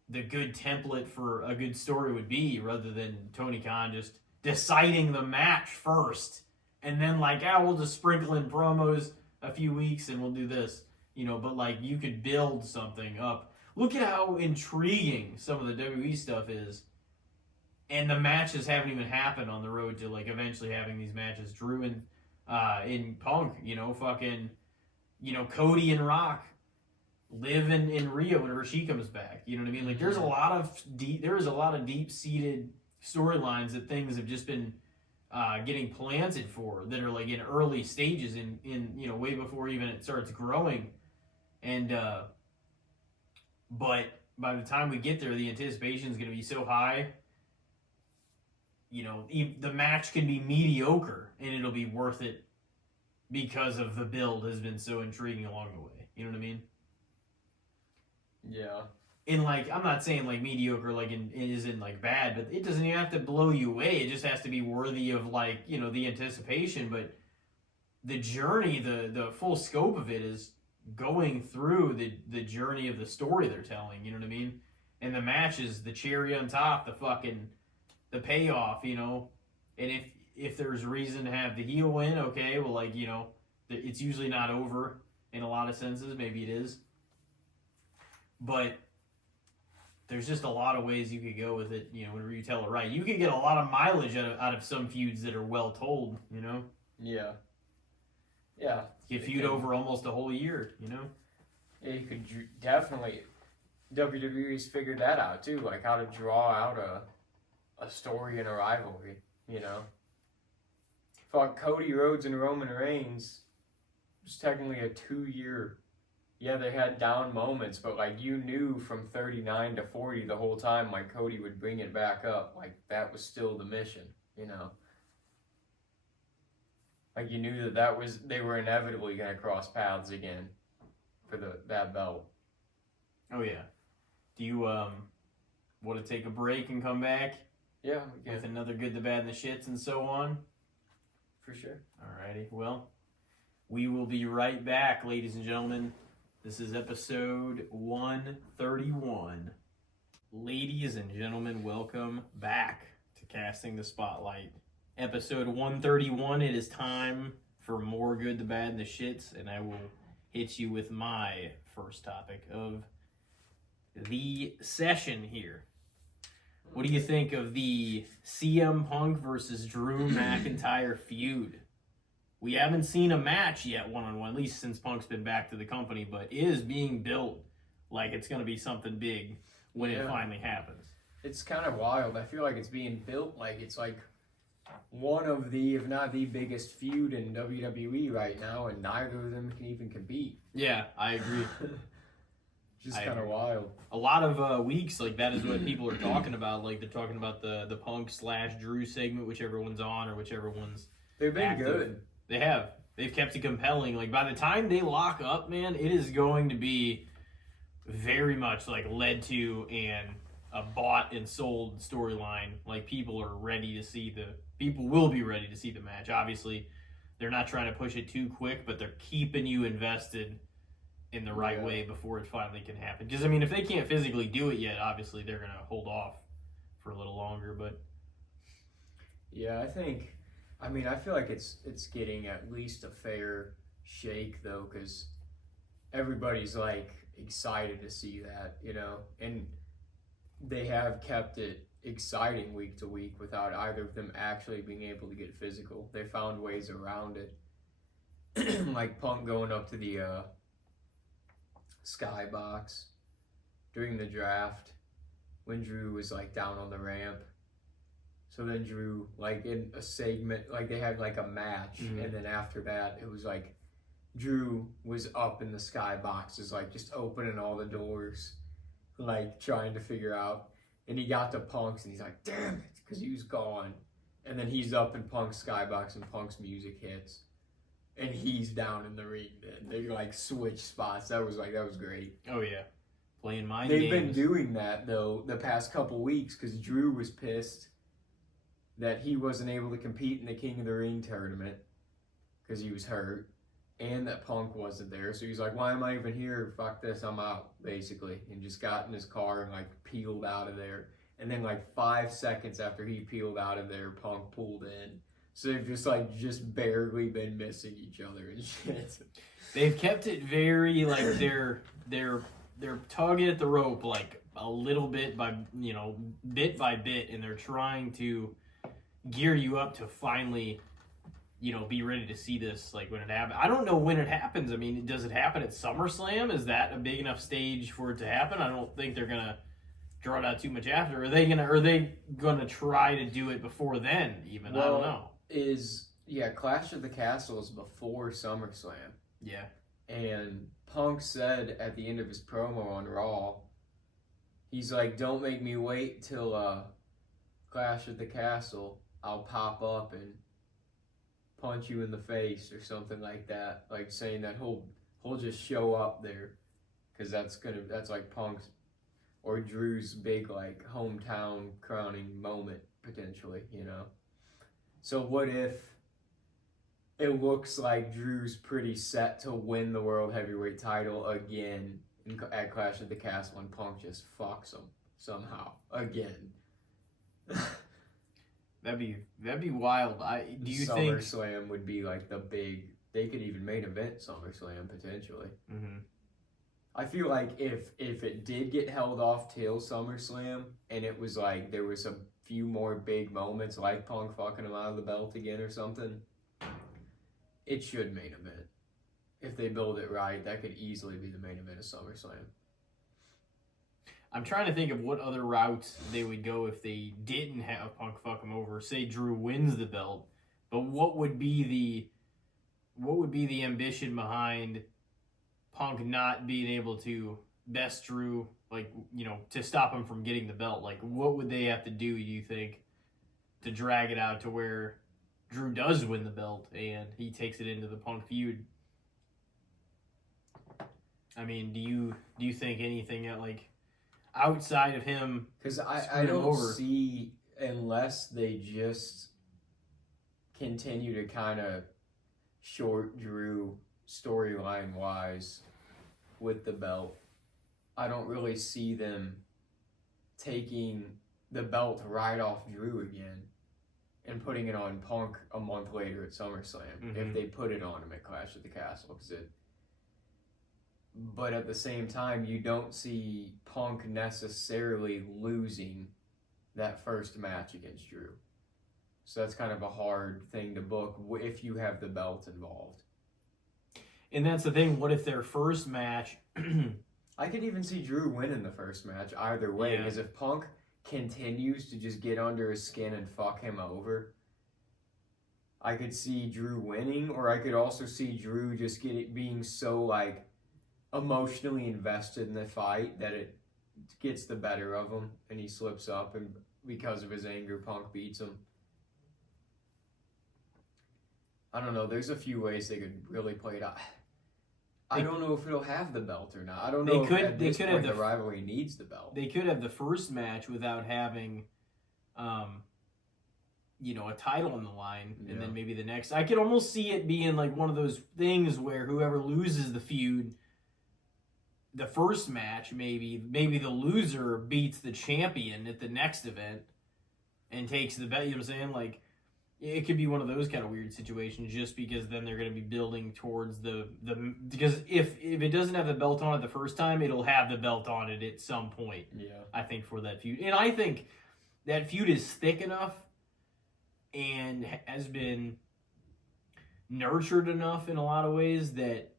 the good template for a good story would be, rather than Tony Khan just deciding the match first and then we'll just sprinkle in promos a few weeks and we'll do this, you know. But you could build something up. Look at how intriguing some of the WWE stuff is, and the matches haven't even happened on the road to eventually having these matches. Drew and in Punk, you know, Cody and Rock live in Rio whenever she comes back. You know what I mean? There's a lot of deep-seated storylines that things have just been getting planted for that are in early stages in you know, way before even it starts growing. And but by the time we get there, the anticipation is going to be so high. You know, the match can be mediocre and it'll be worth it because of the build has been so intriguing along the way. You know what I mean? Yeah. And I'm not saying mediocre in bad, but it doesn't even have to blow you away. It just has to be worthy of you know, the anticipation. But the journey, the full scope of it is going through the journey of the story they're telling. You know what I mean? And the match is the cherry on top, the payoff, you know. And if there's reason to have the heel win, okay, well, you know, it's usually not over in a lot of senses. Maybe it is. But there's just a lot of ways you could go with it, you know, whenever you tell it right. You could get a lot of mileage out of some feuds that are well told, you know? Yeah. Yeah. You could feud over almost a whole year, you know? Yeah, you could definitely... WWE's figured that out, too, how to draw out a story and a rivalry, you know? Fought Cody Rhodes and Roman Reigns. It was technically a 2-year... Yeah, they had down moments, but you knew from 39 to 40 the whole time, Cody would bring it back up. That was still the mission, you know. You knew they were inevitably going to cross paths again for that belt. Oh yeah. Do you want to take a break and come back? Yeah, we can. With another good, the bad, and the shits and so on? For sure. Alrighty. Well, we will be right back, ladies and gentlemen. This is episode 131. Ladies and gentlemen, welcome back to Casting the Spotlight. Episode 131, it is time for more good, the bad, and the shits, and I will hit you with my first topic of the session here. What do you think of the CM Punk versus Drew McIntyre feud? We haven't seen a match yet one-on-one, at least since Punk's been back to the company, but it is being built like it's going to be something big when it finally happens. It's kind of wild. I feel like it's being built it's one of the, if not the biggest feud in WWE right now, and neither of them can even compete. Yeah, I agree. Just kind of wild. A lot of weeks, that is what people are talking about. They're talking about the Punk/Drew segment, whichever one's on or whichever one's They've been active. good. They have. They've kept it compelling. By the time they lock up, man, it is going to be very much led to and a bought and sold storyline. Like people will be ready to see the match. Obviously, they're not trying to push it too quick, but they're keeping you invested in the right way before it finally can happen. Because I mean, if they can't physically do it yet, obviously they're gonna hold off for a little longer. But yeah, I feel like it's getting at least a fair shake though, because everybody's like excited to see that, and they have kept it exciting week to week without either of them actually being able to get physical. They found ways around it, like Punk going up to the skybox during the draft when Drew was like down on the ramp. So then Drew, like in a segment, like they had like a match, and then after that it was like Drew was up in the skyboxes, like just opening all the doors, like trying to figure out, and he got to Punk's and he's like, damn it, because he was gone. And then he's up in Punk's skybox and Punk's music hits, and he's down in the ring. Then they like switch spots. That was great. oh yeah, playing mind They've games. been doing that though the past couple weeks because Drew was pissed that he wasn't able to compete in the King of the Ring tournament because he was hurt, and that Punk wasn't there. So he's like, why am I even here? Fuck this, I'm out, basically. And just got in his car and like peeled out of there. And then like 5 seconds after he peeled out of there, Punk pulled in. So they've just barely been missing each other and shit. They've kept it very like they're tugging at the rope like a little bit by bit by bit, and they're trying to gear you up to finally be ready to see this like when it happens. I don't know when it happens. I mean, does it happen at SummerSlam? Is that a big enough stage for it to happen? I don't think they're gonna draw it out too much after. Are they gonna try to do it before then? Even I don't know. Clash of the Castle is before SummerSlam. Yeah. And Punk said at the end of his promo on Raw, he's like, don't make me wait till Clash of the Castle. I'll pop up and punch you in the face or something like that. Like saying that he'll just show up there because that's like Punk's or Drew's big like hometown crowning moment potentially, So what if it looks like Drew's pretty set to win the World Heavyweight title again at Clash of the Castle, and Punk just fucks him somehow again? That'd be wild. Do you think SummerSlam would be like the big? They could even main event SummerSlam potentially. Mm-hmm. I feel like if it did get held off till SummerSlam, and it was like there was a few more big moments, like Punk fucking him out of the belt again or something, it should main event. If they build it right, that could easily be the main event of SummerSlam. I'm trying to think of what other routes they would go if they didn't have Punk fuck him over. Say Drew wins the belt, but what would be the ambition behind Punk not being able to best Drew, like, to stop him from getting the belt? Like, what would they have to do, you think, to drag it out to where Drew does win the belt and he takes it into the Punk feud? I mean, do you think anything like outside of him? Because I don't see, unless they just continue to kind of short Drew storyline wise with the belt, I don't really see them taking the belt right off Drew again and putting it on Punk a month later at SummerSlam, if they put it on him at Clash of the Castle. But at the same time, you don't see Punk necessarily losing that first match against Drew. So that's kind of a hard thing to book if you have the belt involved. And that's the thing. What if their first match... I could even see Drew winning the first match either way, because if Punk continues to just get under his skin and fuck him over, I could see Drew winning, or I could also see Drew just being so like emotionally invested in the fight that it gets the better of him and he slips up, and because of his anger, Punk beats him. I don't know. There's a few ways they could really play it out. I don't know if it'll have the belt or not. I don't know if at this point the rivalry needs the belt. They could have the first match without having, a title on the line, and then maybe the next. I could almost see it being like one of those things where whoever loses the feud, the first match, maybe the loser beats the champion at the next event and takes the belt. You know what I'm saying? Like, it could be one of those kind of weird situations, just because then they're going to be building towards because if it doesn't have the belt on it the first time, it'll have the belt on it at some point. Yeah, I think for that feud, and I think that feud is thick enough and has been nurtured enough in a lot of ways that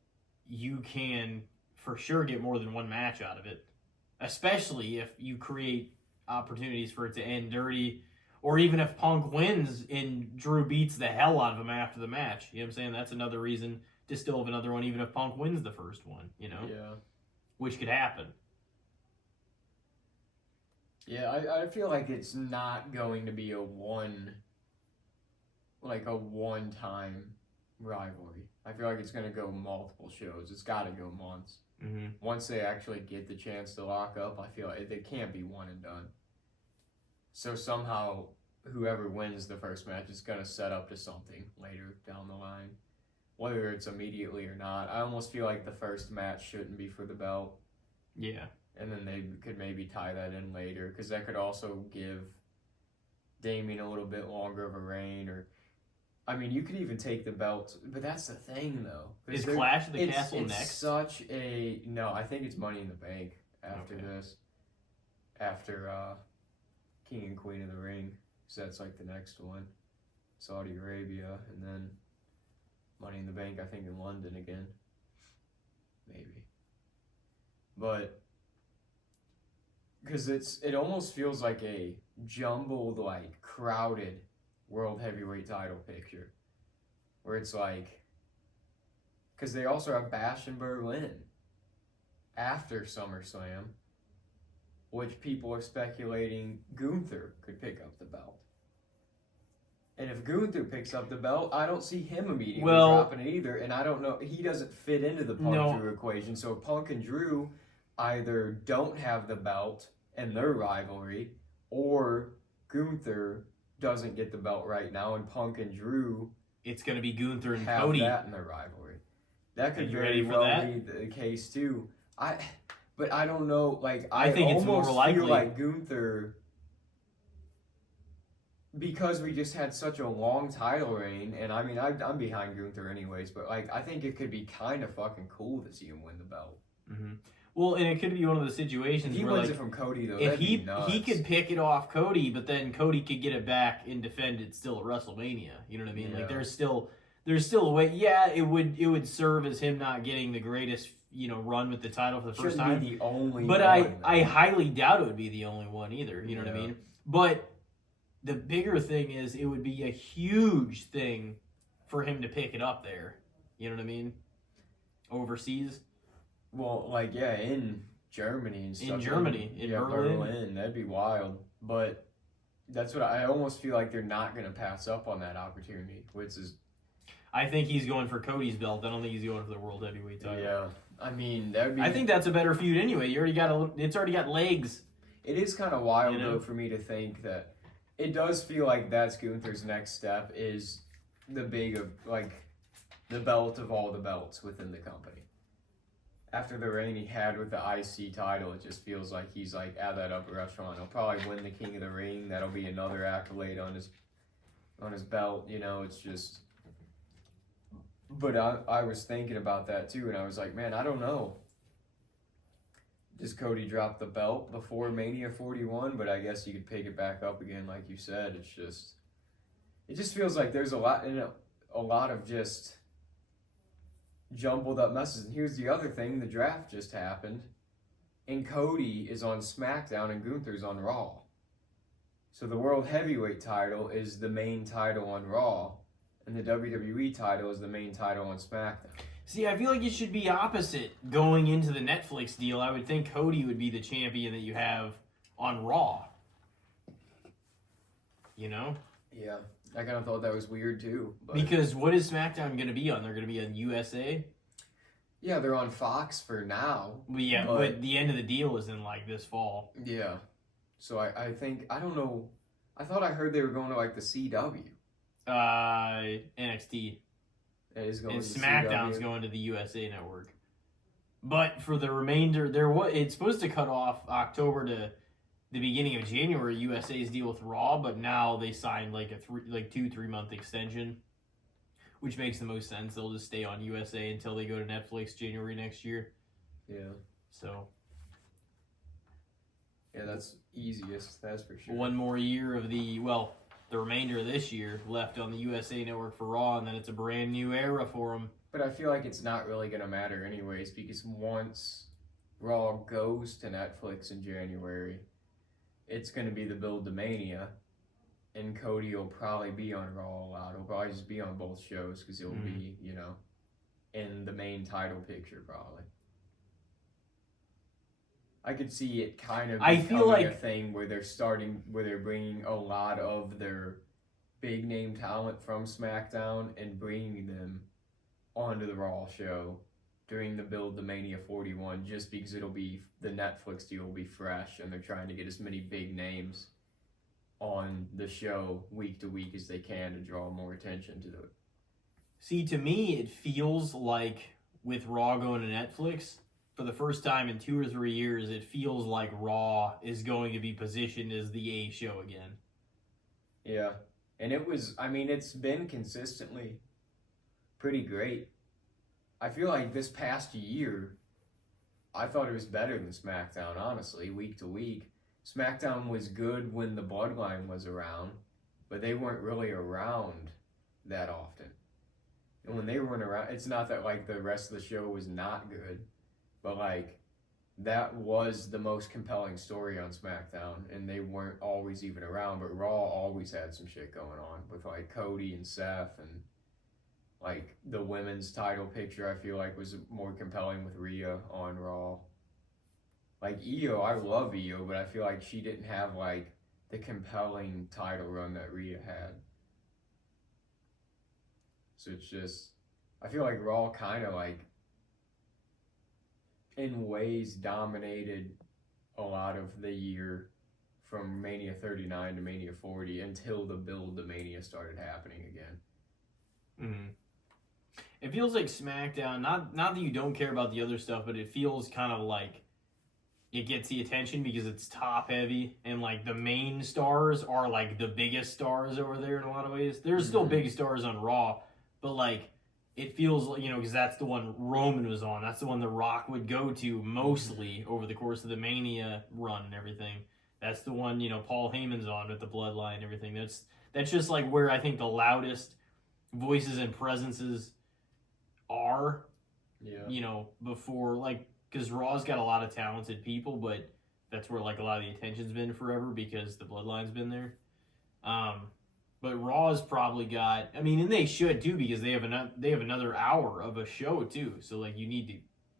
you can for sure get more than one match out of it, especially if you create opportunities for it to end dirty. Or even if Punk wins and Drew beats the hell out of him after the match. You know what I'm saying? That's another reason to still have another one, even if Punk wins the first one, Yeah. Which could happen. Yeah, I feel like it's not going to be a one-time rivalry. I feel like it's going to go multiple shows. It's got to go months. Mm-hmm. Once they actually get the chance to lock up, I feel like they can't be one and done. So somehow, whoever wins the first match is going to set up to something later down the line. Whether it's immediately or not. I almost feel like the first match shouldn't be for the belt. Yeah. And then they could maybe tie that in later. Because that could also give Damien a little bit longer of a reign. I mean, you could even take the belt. But that's the thing, though. Is Clash of the Castle next? It's such a... No, I think it's Money in the Bank after this. After... King and Queen of the Ring, so that's like the next one. Saudi Arabia, and then Money in the Bank, I think in London again. Maybe. But, because it almost feels like a jumbled, like, crowded World Heavyweight title picture. Where it's like, because they also have Bash in Berlin after SummerSlam, which people are speculating Gunther could pick up the belt. And if Gunther picks up the belt, I don't see him immediately dropping it either. And I don't know, he doesn't fit into the Punk-Drew equation. So Punk and Drew either don't have the belt in their rivalry, or Gunther doesn't get the belt right now, and Punk and Drew... It's going to be Gunther and have Cody. That in their rivalry. That could very well be the case, too. But I don't know, like, I think it's more likely. Feel like Gunther, because we just had such a long title reign, and I mean, I'm behind Gunther anyways, but, like, I think it could be kind of fucking cool to see him win the belt. Mm-hmm. Well, and it could be one of those situations where, wins it from Cody, though, if he could pick it off Cody, but then Cody could get it back and defend it still at WrestleMania. You know what I mean? Yeah. Like, there's still a way. Yeah, it would serve as him not getting the greatest run with the title for the first time. Be the only but one, I highly doubt it would be the only one either. You know what I mean? But the bigger thing is, it would be a huge thing for him to pick it up there. You know what I mean? Overseas. Well, like, in Germany and stuff. In Berlin. That'd be wild. But that's what I almost feel like they're not going to pass up on that opportunity, which is... I think he's going for Cody's belt. I don't think he's going for the World Heavyweight title. Yeah. I mean, that would be... I think that's a better feud anyway. It's already got legs. It is kind of wild, though, for me to think that... It does feel like that's Gunther's next step, is the belt of all the belts within the company. After the reign he had with the IC title, it just feels like he's like at that upper echelon. He'll probably win the King of the Ring. That'll be another accolade on his belt. It's just... But I was thinking about that too, and I was like, man, I don't know. Does Cody drop the belt before Mania 41? But I guess you could pick it back up again, like you said. It just feels like there's a lot of just jumbled up messes. And here's the other thing: the draft just happened, and Cody is on SmackDown and Gunther's on Raw. So the World Heavyweight title is the main title on Raw, and the WWE title is the main title on SmackDown. See, I feel like it should be opposite going into the Netflix deal. I would think Cody would be the champion that you have on Raw. Yeah, I kind of thought that was weird too. But... Because what is SmackDown going to be on? They're going to be on USA? Yeah, they're on Fox for now. Well, yeah, but the end of the deal is in like this fall. Yeah. So I think, I don't know. I thought I heard they were going to like the CW. NXT. It is going And to SmackDown's CW. going to the USA Network. But for the remainder, it's supposed to cut off October to the beginning of January. USA's deal with Raw, but now they signed like a 2-3 month extension, which makes the most sense. They'll just stay on USA until they go to Netflix January next year. Yeah. So Yeah, that's easiest. That's for sure. one more year of the remainder of this year left on the USA Network for Raw, and then it's a brand new era for them. But I feel like it's not really going to matter anyways, because once Raw goes to Netflix in January, it's going to be the build to Mania, and Cody will probably be on Raw a lot. He'll probably just be on both shows because he'll be, in the main title picture probably. I could see it kind of becoming a thing where they're bringing a lot of their big name talent from SmackDown and bringing them onto the Raw show during the build to Mania 41, just because the Netflix deal will be fresh and they're trying to get as many big names on the show week to week as they can to draw more attention to it. See, to me, it feels like with Raw going to Netflix, for the first time in 2 or 3 years, it feels like Raw is going to be positioned as the A show again. Yeah, and it's been consistently pretty great. I feel like this past year, I thought it was better than SmackDown, honestly, week to week. SmackDown was good when the Bloodline was around, but they weren't really around that often. And when they weren't around, it's not that like the rest of the show was not good, but like that was the most compelling story on SmackDown, and they weren't always even around, but Raw always had some shit going on with like Cody and Seth, and like the women's title picture I feel like was more compelling with Rhea on Raw. Like Io, I love Io, but I feel like she didn't have like the compelling title run that Rhea had. So it's just, I feel like Raw kind of like in ways dominated a lot of the year from Mania 39 to Mania 40 until the build to Mania started happening again. Mm-hmm. It feels like SmackDown, not that you don't care about the other stuff, but it feels kind of like it gets the attention because it's top heavy, and like the main stars are like the biggest stars over there in a lot of ways. There's still big stars on Raw, but like it feels like, because that's the one Roman was on. That's the one The Rock would go to mostly over the course of the Mania run and everything. That's the one, Paul Heyman's on with the Bloodline and everything. That's just like where I think the loudest voices and presences are. Yeah. Before, like, because Raw's got a lot of talented people, but that's where like a lot of the attention's been forever because the Bloodline's been there. But Raw's probably got, and they should too, because they have another hour of a show too. So like you need to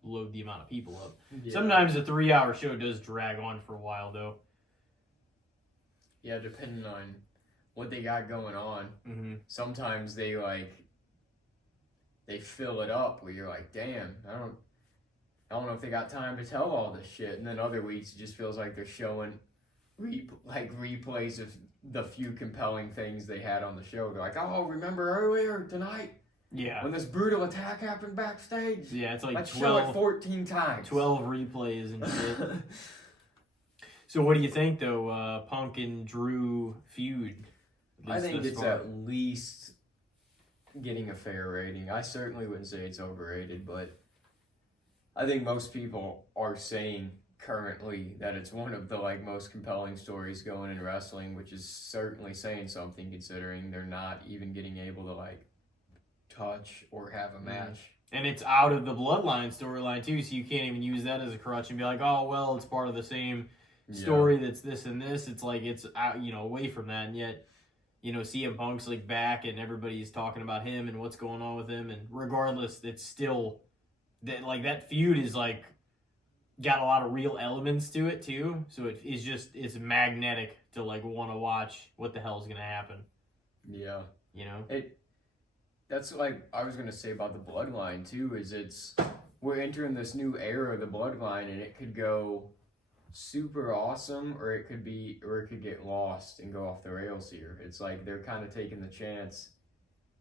load the amount of people up. Yeah. Sometimes a 3-hour show does drag on for a while though. Yeah, depending on what they got going on. Mm-hmm. Sometimes they fill it up where you're like, damn, I don't know if they got time to tell all this shit. And then other weeks it just feels like they're showing replays of the few compelling things they had on the show. They're like, oh, remember earlier tonight? Yeah. When this brutal attack happened backstage? Yeah, it's like let's 12, show it 14 times. 12 replays and shit. So what do you think, though, Punk and Drew feud? I think it's at least getting a fair rating. I certainly wouldn't say it's overrated, but I think most people are saying currently that it's one of the most compelling stories going in wrestling, which is certainly saying something considering they're not even getting able to touch or have a match. And it's out of the Bloodline storyline too, so you can't even use that as a crutch and be like, oh well, it's part of the same story that's this and this. It's like it's out, away from that, and yet CM Punk's back and everybody's talking about him and what's going on with him, and regardless, it's still that feud is got a lot of real elements to it too, so it's magnetic to want to watch what the hell's gonna happen. Yeah, that's like I was gonna say about the bloodline too. We're entering this new era of the bloodline, and it could go super awesome, or it could get lost and go off the rails here. It's like they're kind of taking the chance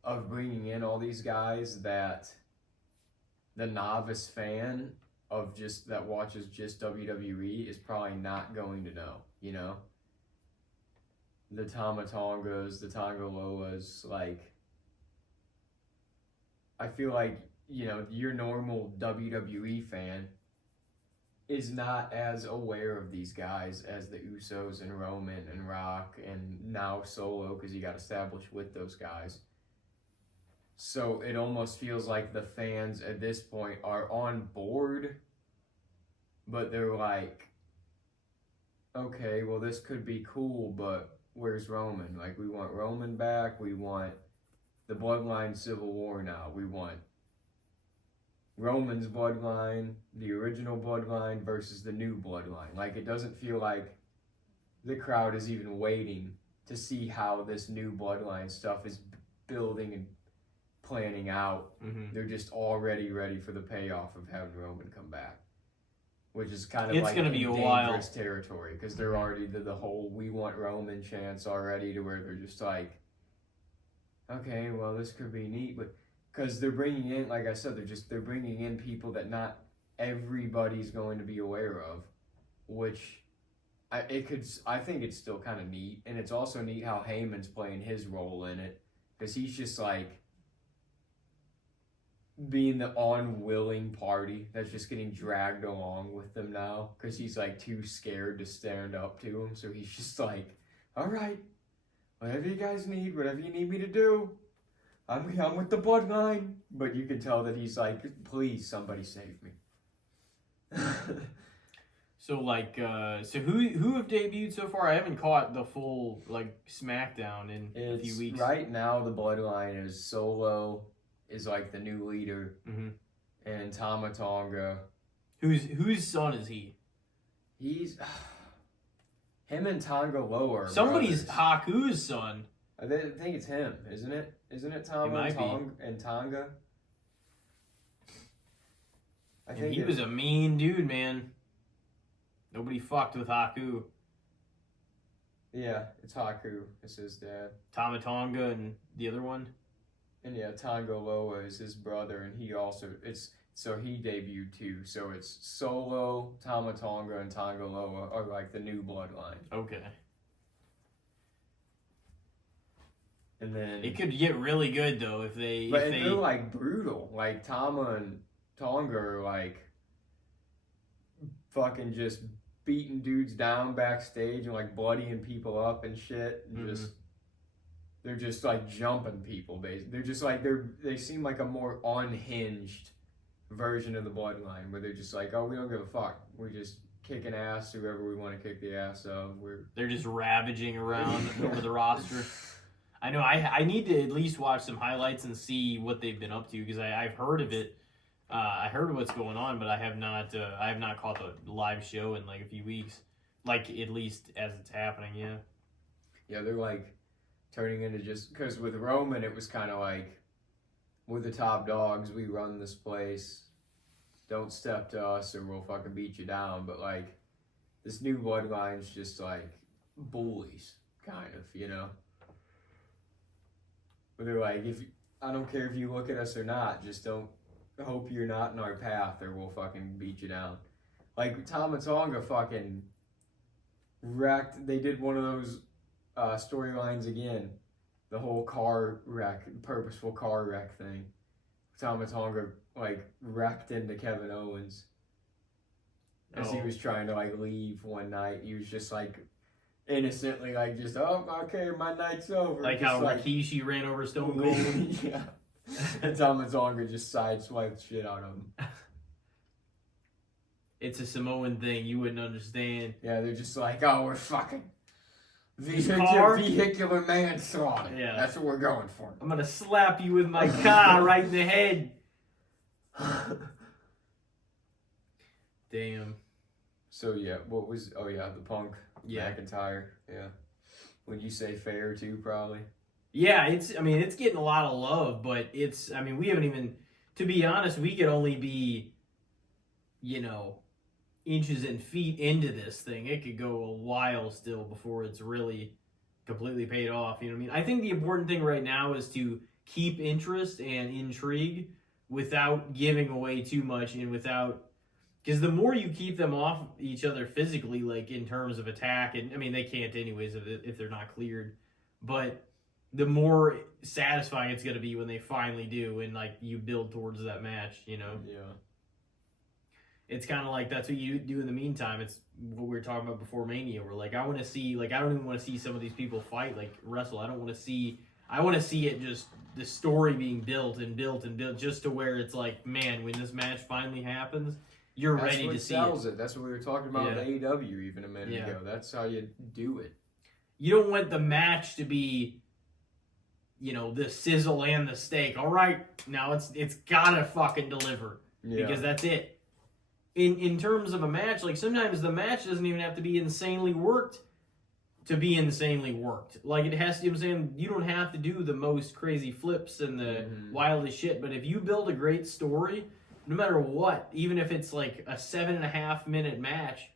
of bringing in all these guys that the novice fan that watches just WWE is probably not going to know, you know? The Tama Tongas, the Tonga Loas, like, I feel like, you know, your normal WWE fan is not as aware of these guys as the Usos and Roman and Rock and now Solo, because he got established with those guys. So it almost feels like the fans at this point are on board, but they're like, okay, well, this could be cool, but where's Roman? Like, we want Roman back. We want the Bloodline Civil War now. We want Roman's bloodline, the original bloodline versus the new bloodline. Like, it doesn't feel like the crowd is even waiting to see how this new bloodline stuff is building and planning out. Mm-hmm. They're just already ready for the payoff of having Roman come back, which is kind of It's like gonna be a dangerous while. territory, because they're already the whole "we want Roman" chance already, to where they're just like, okay, well, this could be neat, but because they're bringing in, like I said, they're bringing in people that not everybody's going to be aware of, which I think it's still kind of neat, and it's also neat how Heyman's playing his role in it, because he's just like being the unwilling party that's just getting dragged along with them now, because he's like too scared to stand up to him, so he's just like, all right, whatever you guys need, whatever you need me to do, I'm with the bloodline. But you can tell that he's like, please, somebody save me. So like, so who have debuted so far? I haven't caught the full like SmackDown in a few weeks. Right now, the bloodline is Solo is like the new leader, mm-hmm. and Tama Tonga. Whose son is he? He's him and Tonga Loa. Somebody's brothers. Haku's son. I think it's him, isn't it? Isn't it Tama and Tonga? And he was a mean dude, man. Nobody fucked with Haku. Yeah, it's Haku. It's his dad. Tama Tonga and the other one. And yeah, Tonga Loa is his brother, and he debuted too. So it's Solo, Tama Tonga, and Tonga Loa are like the new bloodline. Okay. And then it could get really good though if they're like brutal. Like Tama and Tonga are like fucking just beating dudes down backstage and like bloodying people up and shit. And mm-hmm. They're just like jumping people. They're just like they seem like a more unhinged version of the bloodline, where they're just like, oh, we don't give a fuck. We're just kicking ass whoever we want to kick the ass of. They're just ravaging around over the roster. I know. I need to at least watch some highlights and see what they've been up to, because I've heard of it. I heard what's going on, but I have not caught the live show in like a few weeks. Like, at least as it's happening, yeah. Yeah, they're like turning into just, because with Roman it was kind of like, we're the top dogs, we run this place, don't step to us or we'll fucking beat you down. But like, this new bloodline's just like bullies, kind of, you know. But they're like, I don't care if you look at us or not, just don't hope you're not in our path or we'll fucking beat you down. Like, Tama Tonga fucking wrecked. They did one of those storylines again, the whole purposeful car wreck thing. Tama Tonga like wrecked into Kevin Owens as he was trying to like leave one night. He was just like innocently like, just, oh, okay, my night's over. Like just how Rikishi ran over Stone Cold. Yeah. And Tama Tonga just sideswiped shit out of him. It's a Samoan thing. You wouldn't understand. Yeah, they're just like, oh, we're fucking vehicular manslaughter. Yeah. That's what we're going for. I'm going to slap you with my car right in the head. Damn. So, yeah, the Punk, McIntyre, yeah. Would you say fair, too, probably? Yeah, it's getting a lot of love, but we haven't even, to be honest, we could only be, you know, inches and feet into this thing. It could go a while still before it's really completely paid off. You know what I mean? I think the important thing right now is to keep interest and intrigue without giving away too much and without, because the more you keep them off each other physically, like in terms of attack, and they can't anyways if they're not cleared, but the more satisfying it's going to be when they finally do, and like you build towards that match. Yeah. It's kind of like that's what you do in the meantime. It's what we were talking about before Mania. Where like I want to see, like I don't even want to see some of these people fight, like wrestle. I want to see it just the story being built and built and built, just to where it's like, man, when this match finally happens, you're ready to see it. That's what we were talking about with AEW even a minute ago. That's how you do it. You don't want the match to be, the sizzle and the steak. All right, now it's gotta fucking deliver because that's it. In terms of a match, like sometimes the match doesn't even have to be insanely worked to be insanely worked. Like it has to, I'm saying, you don't have to do the most crazy flips and the wildest shit, but if you build a great story, no matter what, even if it's like a 7.5 minute match,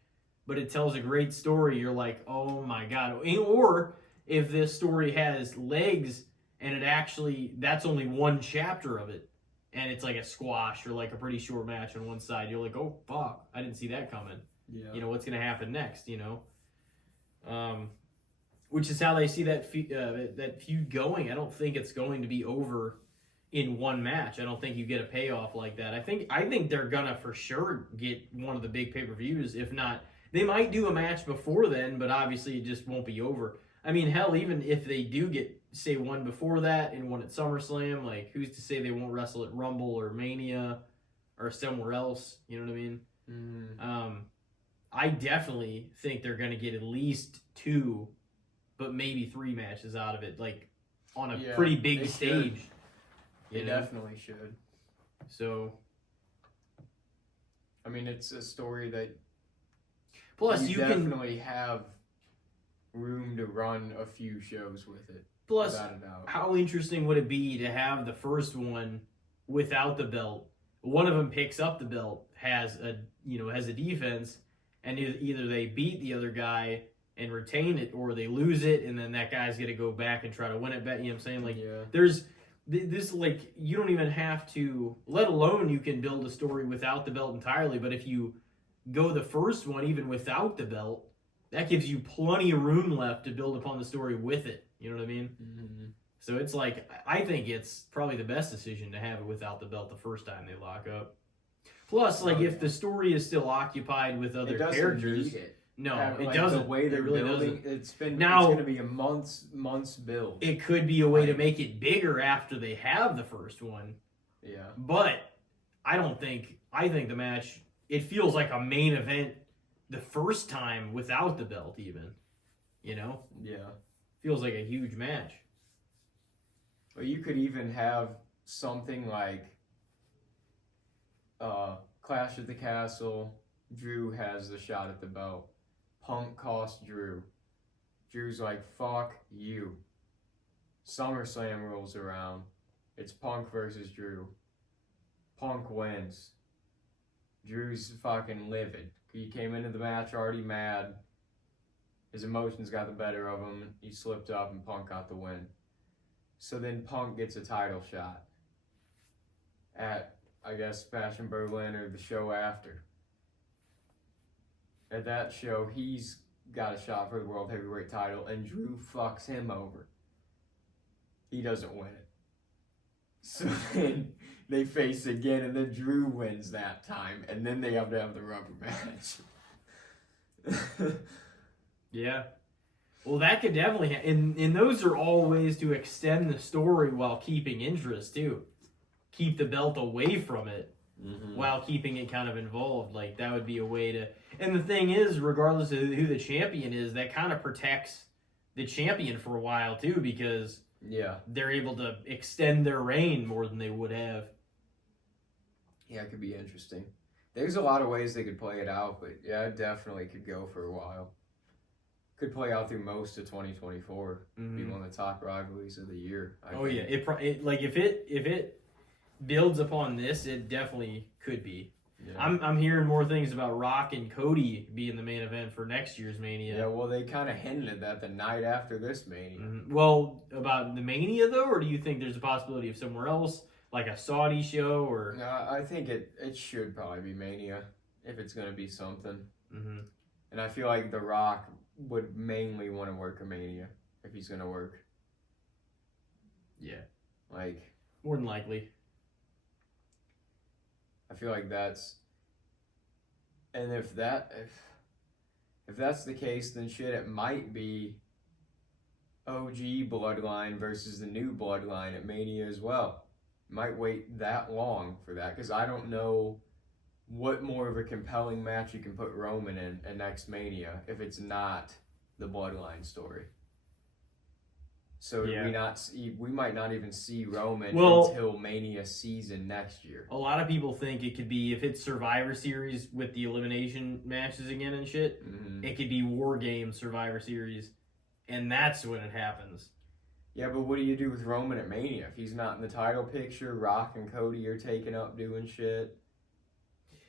but it tells a great story, you're like, oh my God. Or if this story has legs and that's only one chapter of it, and it's like a squash or like a pretty short match on one side, you're like, oh fuck, I didn't see that coming. Yeah. What's gonna happen next? Which is how they see that feud going. I don't think it's going to be over in one match. I don't think you get a payoff like that. I think they're gonna for sure get one of the big pay-per-views. If not, they might do a match before then, but obviously it just won't be over. I mean, hell, even if they do get, say, one before that and one at SummerSlam, like, who's to say they won't wrestle at Rumble or Mania or somewhere else? You know what I mean? I definitely think they're going to get at least 2, but maybe 3 matches out of it, like, on a pretty big stage. They definitely should. So, I mean, it's a story that plus you definitely have room to run a few shows with it. Plus, how interesting would it be to have the first one without the belt? One of them picks up the belt, has a defense, and either they beat the other guy and retain it, or they lose it, and then that guy's gonna go back and try to win it back. You know what I'm saying? Like, there's this, like, you don't even have to, let alone you can build a story without the belt entirely. But if you go the first one even without the belt, that gives you plenty of room left to build upon the story with it. You know what I mean? Mm-hmm. So it's like, I think it's probably the best decision to have it without the belt the first time they lock up. Plus, like, if the story is still occupied with other characters, it doesn't. The way they're really building, it's going to be a months build. It could be a way to make it bigger after they have the first one. Yeah. But I think the match, it feels like a main event the first time without the belt even. Yeah. Feels like a huge match. Well, you could even have something like Clash at the Castle. Drew has the shot at the belt. Punk costs Drew. Drew's like, fuck you. SummerSlam rolls around. It's Punk versus Drew. Punk wins. Drew's fucking livid. He came into the match already mad. His emotions got the better of him. He slipped up and Punk got the win. So then Punk gets a title shot at, I guess, Bash in Berlin or the show after. At that show, he's got a shot for the World Heavyweight title, and Drew fucks him over. He doesn't win it. So then they face again, and then Drew wins that time, and then they have to have the rubber match. Yeah. Well, that could definitely and those are all ways to extend the story while keeping interest, too. Keep the belt away from it while keeping it kind of involved. Like, that would be a way to... And the thing is, regardless of who the champion is, that kind of protects the champion for a while, too, because they're able to extend their reign more than they would have. Yeah, it could be interesting. There's a lot of ways they could play it out, but yeah, it definitely could go for a while. could play out through most of 2024. Mm-hmm. Be one of the top rivalries of the year. I Oh think. yeah, it like if it builds upon this, it definitely could be. Yeah. I'm hearing more things about Rock and Cody being the main event for next year's Mania. Yeah, well, they kind of hinted that the night after this Mania. Mm-hmm. Well, about the Mania though, or do you think there's a possibility of somewhere else, like a Saudi show, or? No, I think it should probably be Mania if it's gonna be something. Mm-hmm. And I feel like The Rock would mainly want to work a Mania if he's gonna work. Yeah, Like, more than likely. I feel like that's, and if that's the case, then shit, it might be OG Bloodline versus the new Bloodline at Mania as well. Might wait that long for that because I don't know what more of a compelling match you can put Roman in at next Mania if it's not the Bloodline story. So Yeah. we might not even see Roman Well, until Mania season next year. a lot of people think it could be if it's Survivor Series with the elimination matches again and shit. Mm-hmm. It could be War Games Survivor Series, and that's when it happens. Yeah, but what do you do with Roman at Mania if he's not in the title picture? Rock and Cody are taking up doing shit.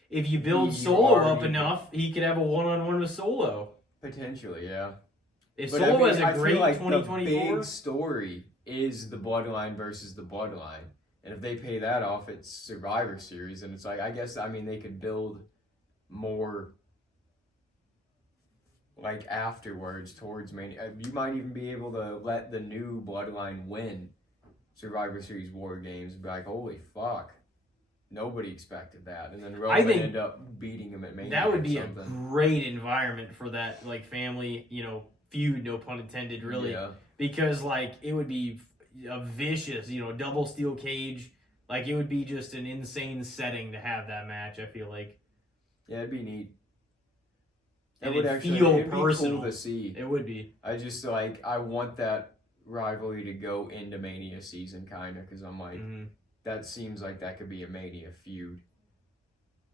If you build You Solo up already- enough, he could have a one-on-one with Solo. Potentially, yeah. If But Solo has I a feel great like 2024, the big story is the Bloodline versus the Bloodline. And if they pay that off, it's Survivor Series. And it's like, I guess, I mean, they could build more, like, afterwards towards Mania. You might even be able to let the new Bloodline win Survivor Series War Games and be like, holy fuck. Nobody expected that. And then Roman think end up beating him at Mania. that would or be a something. great environment for that, like, family, feud, no pun intended, really. Yeah. Because, like, it would be a vicious, double steel cage. Like, it would be just an insane setting to have that match, I feel like. Yeah, it'd be neat. And It would it'd actually feel it'd be personal. cool to see. It would be. I just I want that rivalry to go into Mania season, kind of, because I'm like, Mm-hmm. that seems like that could be a Mania feud,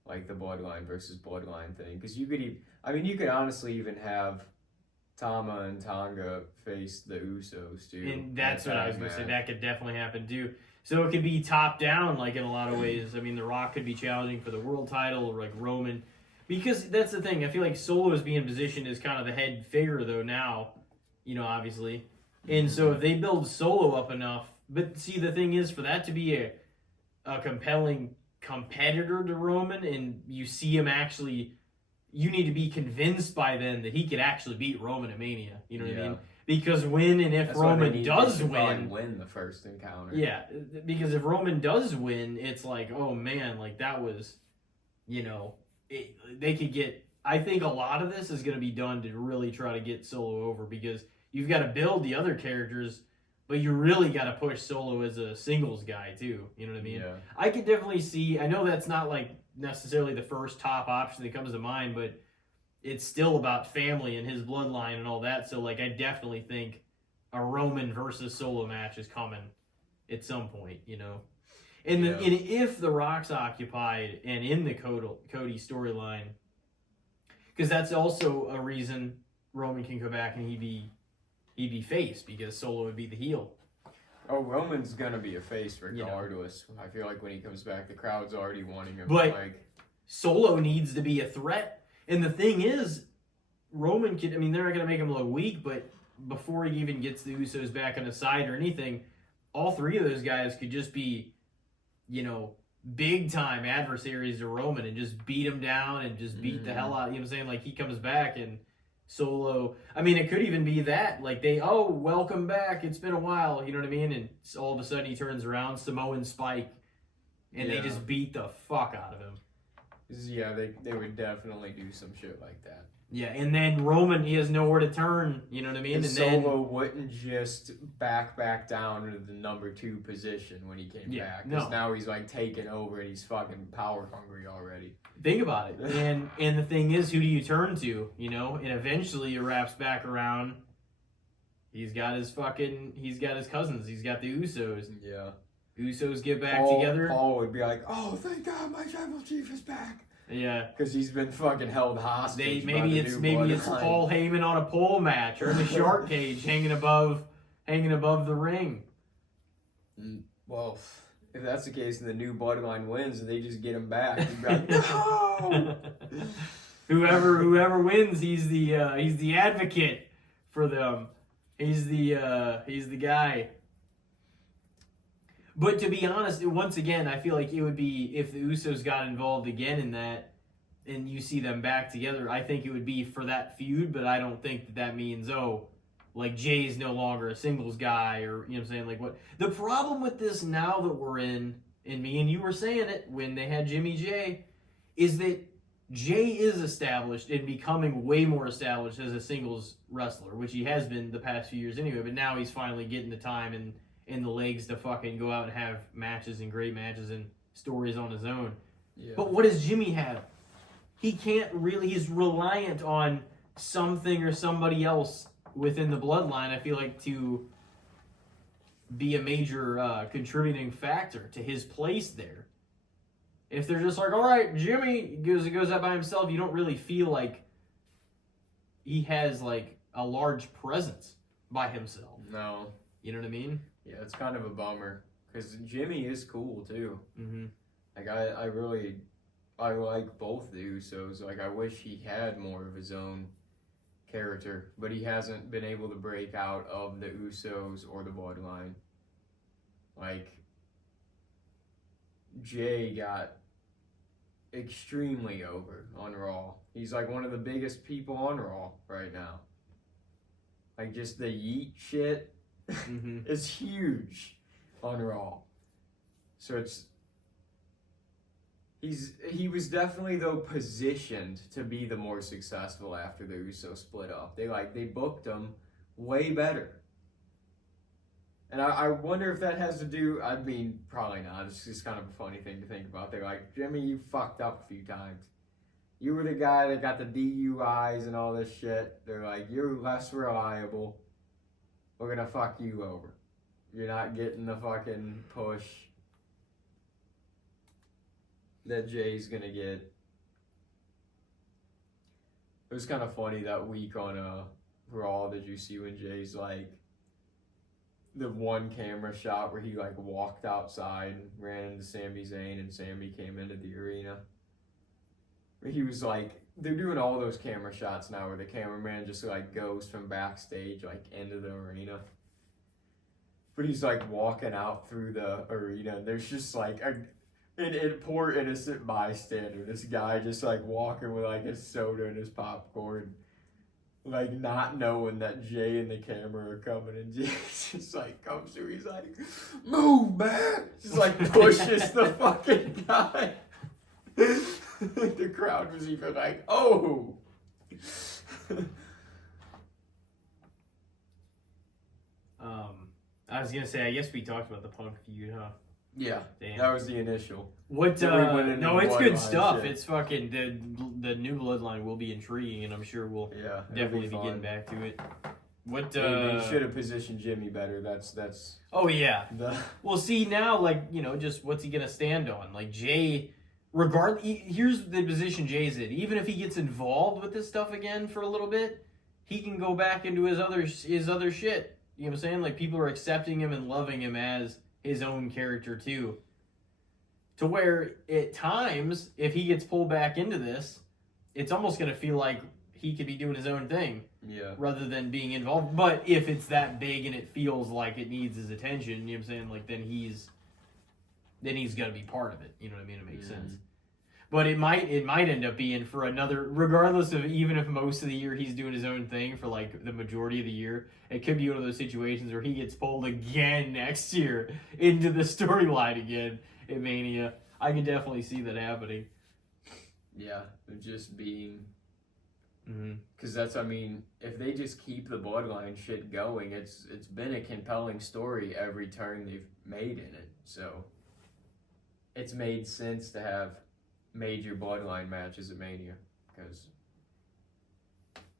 like the Bloodline versus Bloodline thing. Because you could honestly even have Tama and Tonga face the Usos too. And that's in a what I was tag going to say. match. That could definitely happen too. So it could be top down, like in a lot of ways. I mean, The Rock could be challenging for the world title, or like Roman. Because that's the thing. I feel like Solo is being positioned as kind of the head figure, though, now, obviously. And so if they build Solo up enough. But see, the thing is, for that to be a compelling competitor to Roman, and you see him actually, you need to be convinced by then that he could actually beat Roman at Mania. You know what I mean? Because when and if That's why Roman they does should probably win, win the first encounter. yeah, because if Roman does win, it's like, oh man, like that was, they could get. I think a lot of this is going to be done to really try to get Solo over, because you've got to build the other characters, but you really got to push Solo as a singles guy too. You know what I mean? Yeah. I could definitely see. I know that's not like necessarily the first top option that comes to mind, but it's still about family and his bloodline and all that. So like, I definitely think a Roman versus Solo match is coming at some point. And Yeah. and if The Rock's occupied and in the Cody storyline, because that's also a reason Roman can go back and he'd be face, because Solo would be the heel. Oh, Roman's gonna be a face regardless. I feel like when he comes back, the crowd's already wanting him. But- like, Solo needs to be a threat. And the thing is, Roman they're not going to make him look weak, but before he even gets the Usos back on his side or anything, all three of those guys could just be, big time adversaries to Roman and just beat him down and just beat the hell out. You know what I'm saying? Like, he comes back and Solo, it could even be that. Like, welcome back. It's been a while. You know what I mean? And all of a sudden he turns around, Samoan Spike, and they Yeah. just beat the fuck out of him. yeah, they would definitely do some shit like that. Yeah, and then Roman, he has nowhere to turn. You know what I mean? And And Solo wouldn't just back down to the number 2 position when he came back. Because now he's like taking over and he's fucking power hungry already. think about it. And the thing is, who do you turn to? And eventually it wraps back around. He's got his cousins. He's got the Usos. Yeah. Usos get back together. Paul would be like, oh, thank God my tribal chief is back. Yeah. Because he's been fucking held hostage. Maybe it's Paul Heyman on a pole match or in a shark cage hanging above the ring. Well, if that's the case, and the new bloodline wins, and they just get him back, he'd be like, no! Whoever wins, he's the advocate for them. He's the guy. But to be honest, once again, I feel like it would be if the Usos got involved again in that, and you see them back together. I think it would be for that feud, but I don't think that means like Jay's no longer a singles guy, or you know what I'm saying. Like what the problem with this now that we're in, and me and you were saying it when they had Jimmy Jay, is that Jay is established and becoming way more established as a singles wrestler, which he has been the past few years anyway. But now he's finally getting the time and the legs to fucking go out and have matches and great matches and stories on his own. Yeah. But what does Jimmy have? He can't really. He's reliant on something or somebody else within the bloodline, I feel like, to be a major contributing factor to his place there. If they're just like, all right, Jimmy goes out by himself, you don't really feel like he has like a large presence by himself. No. You know what I mean? Yeah, it's kind of a bummer because Jimmy is cool too. Mm-hmm. Like I like both the Usos. Like I wish he had more of his own character, but he hasn't been able to break out of the Usos or the bloodline. Like Jay got extremely over on Raw. He's like one of the biggest people on Raw right now. Like just the yeet shit is huge on Raw. So he was definitely though positioned to be the more successful after the Usos split up. They booked him way better. And I wonder if that has to do, I mean, probably not. It's just kind of a funny thing to think about. They're like, Jimmy, you fucked up a few times. You were the guy that got the DUIs and all this shit. They're like, you're less reliable. We're gonna fuck you over. You're not getting the fucking push that Jay's gonna get. It was kind of funny that week on Raw. Did you see when Jay's like, the one camera shot where he like walked outside and ran into Sami Zayn and Sami came into the arena? He was like, they're doing all those camera shots now where the cameraman just like goes from backstage like into the arena. But he's like walking out through the arena and there's just like an poor innocent bystander. This guy just like walking with like his soda and his popcorn, like not knowing that Jay and the camera are coming, and Jay just like comes through. He's like, "Move, man!" Just like pushes the fucking guy. The crowd was even like, "Oh." I was gonna say, I guess we talked about the Punk feud, huh? Yeah, damn. That was the initial. What? No, it's good stuff. Shit. It's fucking the new bloodline will be intriguing, and I'm sure we'll definitely be getting back to it. What? They should have positioned Jimmy better. That's. Oh yeah. Well, see now, like just what's he gonna stand on? Like Jay, here's the position Jay's in. Even if he gets involved with this stuff again for a little bit, he can go back into his other shit. You know what I'm saying? Like people are accepting him and loving him as his own character too. To where at times, if he gets pulled back into this, it's almost going to feel like he could be doing his own thing. Yeah. Rather than being involved. But if it's that big and it feels like it needs his attention, you know what I'm saying? Like then he's got to be part of it. You know what I mean? It makes sense. But it might end up being for another, regardless of even if most of the year he's doing his own thing for like the majority of the year, it could be one of those situations where he gets pulled again next year into the storyline again in Mania. I can definitely see that happening. Yeah, just being, because that's, I mean, if they just keep the bloodline shit going, it's been a compelling story every turn they've made in it. So it's made sense to have major bloodline matches at Mania because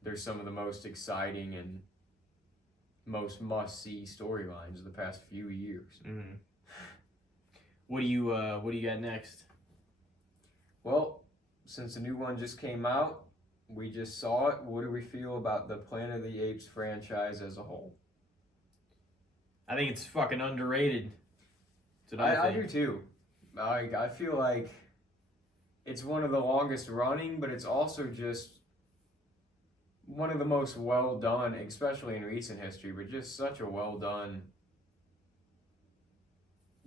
they're some of the most exciting and most must-see storylines of the past few years. What do you got next? Well, since the new one just came out, we just saw it. What do we feel about the Planet of the Apes franchise as a whole? I think it's fucking underrated. That's what I think. do too. I feel like it's one of the longest running, but it's also just one of the most well done, especially in recent history, but just such a well done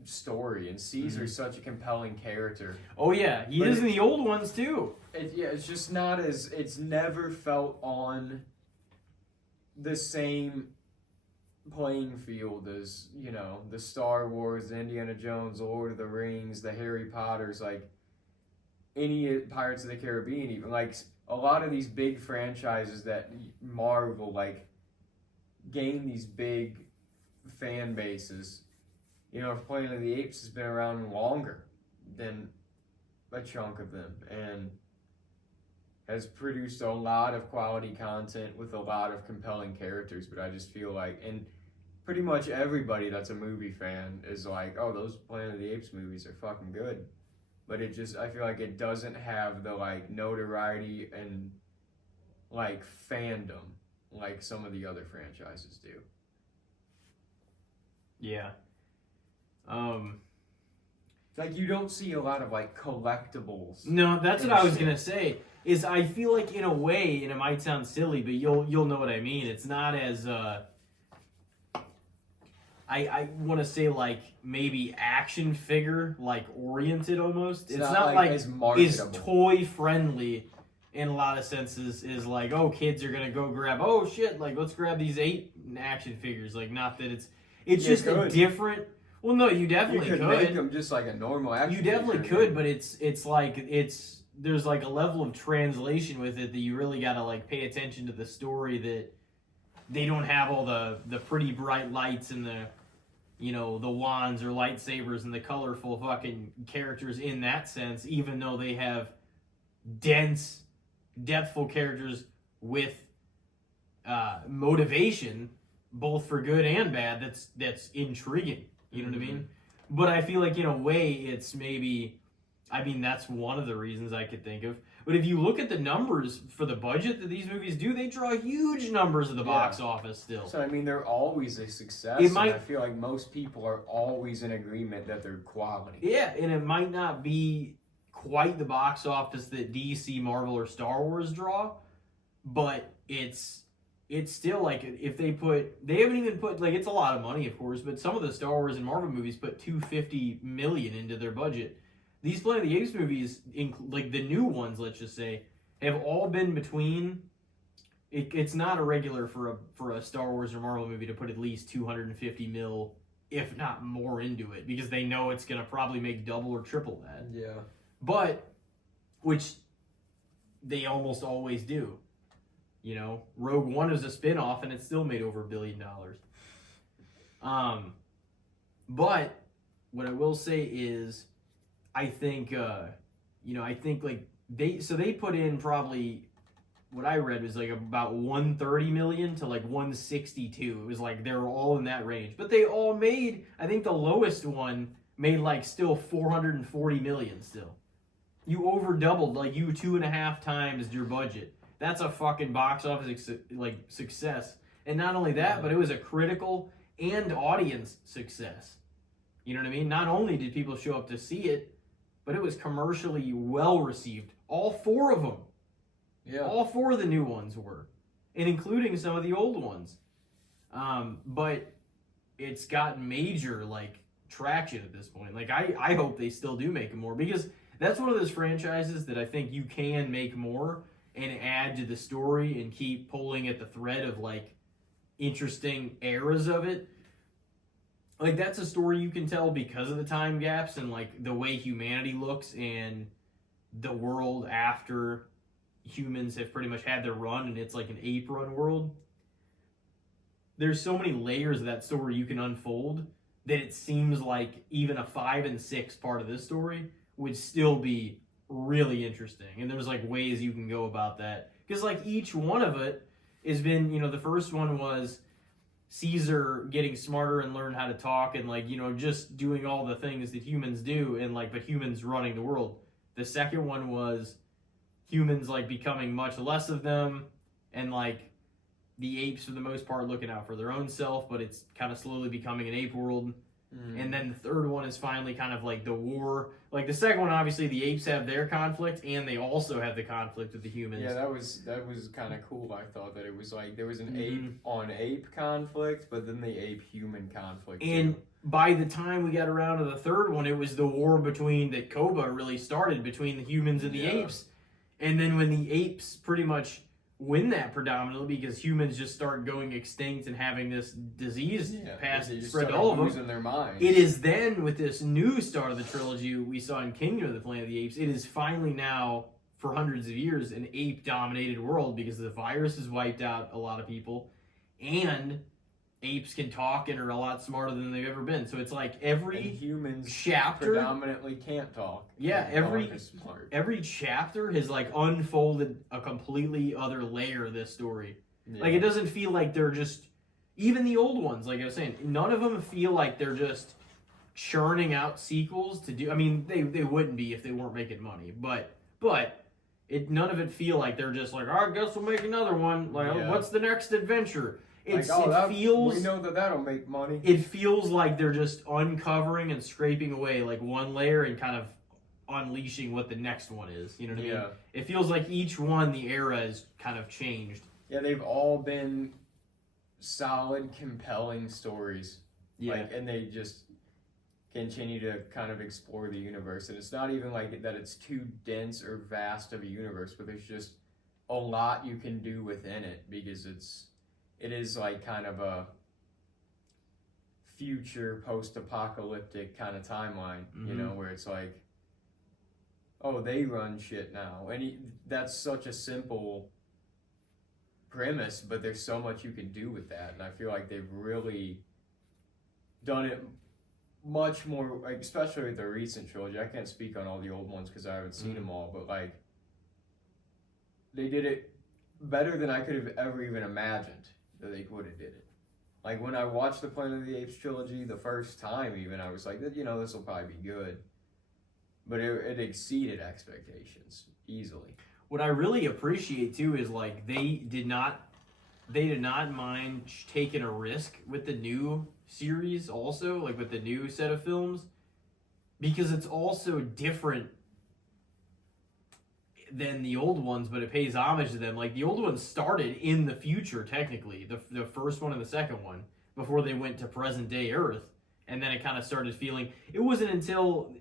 story. And Caesar's such a compelling character. Oh yeah, he is in the old ones too. It's just not as, it's never felt on the same playing field as, you know, the Star Wars, the Indiana Jones, the Lord of the Rings, the Harry Potters, like any Pirates of the Caribbean, even like a lot of these big franchises that Marvel like gain these big fan bases. You know, Planet of the Apes has been around longer than a chunk of them and has produced a lot of quality content with a lot of compelling characters. But I just feel like, and pretty much everybody that's a movie fan is like, oh, those Planet of the Apes movies are fucking good. But it just, I feel like it doesn't have the like notoriety and like fandom like some of the other franchises do. Yeah. Like you don't see a lot of like collectibles. No, that's what I was shit. gonna say. Is I feel like in a way, and it might sound silly, but you'll know what I mean. It's not as I want to say like maybe action figure like oriented almost. It's not like as is marketable. toy friendly in a lot of senses. Is like, oh, kids are gonna go grab, oh shit, like let's grab these 8 action figures. Like, not that it's You just a could. different. Well, no, you definitely You could make them just like a normal action. You definitely figure. could, but it's like there's like a level of translation with it that you really gotta like pay attention to the story, that they don't have all the pretty bright lights and the, you know, the wands or lightsabers and the colorful fucking characters in that sense, even though they have dense, depthful characters with motivation, both for good and bad. That's intriguing. You know what I mean? But I feel like in a way it's maybe, I mean, that's one of the reasons I could think of. But if you look at the numbers for the budget that these movies do, they draw huge numbers at the box office still. So I mean, they're always a success. It might- and I feel like most people are always in agreement that they're quality. Yeah, and it might not be quite the box office that DC, Marvel, or Star Wars draw, but it's still like, if they haven't even put, like, it's a lot of money, of course, but some of the Star Wars and Marvel movies put $250 million into their budget. These Planet of the Apes movies, like the new ones, let's just say, have all been between. It's not irregular for a Star Wars or Marvel movie to put at least $250 million, if not more, into it, because they know it's gonna probably make double or triple that. Yeah. But, which they almost always do. You know, Rogue One is a spin-off and it still made over $1 billion. But what I will say is, I think, I think like they put in probably, what I read was like about 130 million to like 162. It was like they were all in that range, but they all made, I think the lowest one made like still 440 million still. You over doubled, like you 2.5 times your budget. That's a fucking box office like success. And not only that, but it was a critical and audience success. You know what I mean? Not only did people show up to see it, but it was commercially well received. All 4 of them. Yeah. All 4 of the new ones were, and including some of the old ones. But it's got major like traction at this point. Like I hope they still do make more, because that's one of those franchises that I think you can make more and add to the story and keep pulling at the thread of like interesting eras of it. Like, that's a story you can tell because of the time gaps and like the way humanity looks and the world after humans have pretty much had their run, and it's like an ape run world. There's so many layers of that story you can unfold that it seems like even a 5 and 6 part of this story would still be really interesting. And there's like ways you can go about that, because like each one of it has been, you know, the first one was Caesar getting smarter and learn how to talk and like, you know, just doing all the things that humans do, and like, but humans running the world. The second one was humans like becoming much less of them, and like the apes for the most part looking out for their own self, but it's kind of slowly becoming an ape world. And then the third one is finally kind of like the war. Like the second one, obviously the apes have their conflict, and they also have the conflict with the humans. Yeah, that was kind of cool. I thought that it was like there was an ape on ape conflict, but then the ape human conflict. And too. by the time we got around to the third one, it was the war between that Koba really started between the humans and the apes. And then when the apes pretty much win that predominantly because humans just start going extinct and having this disease spread to all of them. Losing their minds. It is then with this new start of the trilogy we saw in Kingdom of the Planet of the Apes, it is finally now for hundreds of years an ape dominated world because the virus has wiped out a lot of people and apes can talk and are a lot smarter than they've ever been. So it's like every humans chapter predominantly can't talk. Yeah, every chapter has like unfolded a completely other layer of this story. Yeah. Like it doesn't feel like they're just even the old ones, like I was saying, none of them feel like they're just churning out sequels to do. I mean, they wouldn't be if they weren't making money, but none of it feel like they're just like, I guess we'll make another one. Like, what's the next adventure? It feels we know that'll make money. It feels like they're just uncovering and scraping away like one layer and kind of unleashing what the next one is. You know what I mean? It feels like each one the era has kind of changed. Yeah, they've all been solid, compelling stories. Yeah, and they just continue to kind of explore the universe. And it's not even like that it's too dense or vast of a universe, but there's just a lot you can do within it because it is like kind of a future post-apocalyptic kind of timeline, you know, where it's like, oh, they run shit now. And that's such a simple premise, but there's so much you can do with that. And I feel like they've really done it much more, like, especially with the recent trilogy. I can't speak on all the old ones because I haven't seen them all, but like, they did it better than I could have ever even imagined that they would have did it. Like when I watched the Planet of the Apes trilogy the first time, even I was like, you know, this will probably be good, but it exceeded expectations easily. What I really appreciate too is like they did not mind taking a risk with the new series, also like with the new set of films, because it's also different than the old ones, but it pays homage to them. Like the old ones started in the future, technically, the first one and the second one, before they went to present day Earth, and then it kind of started feeling. It wasn't until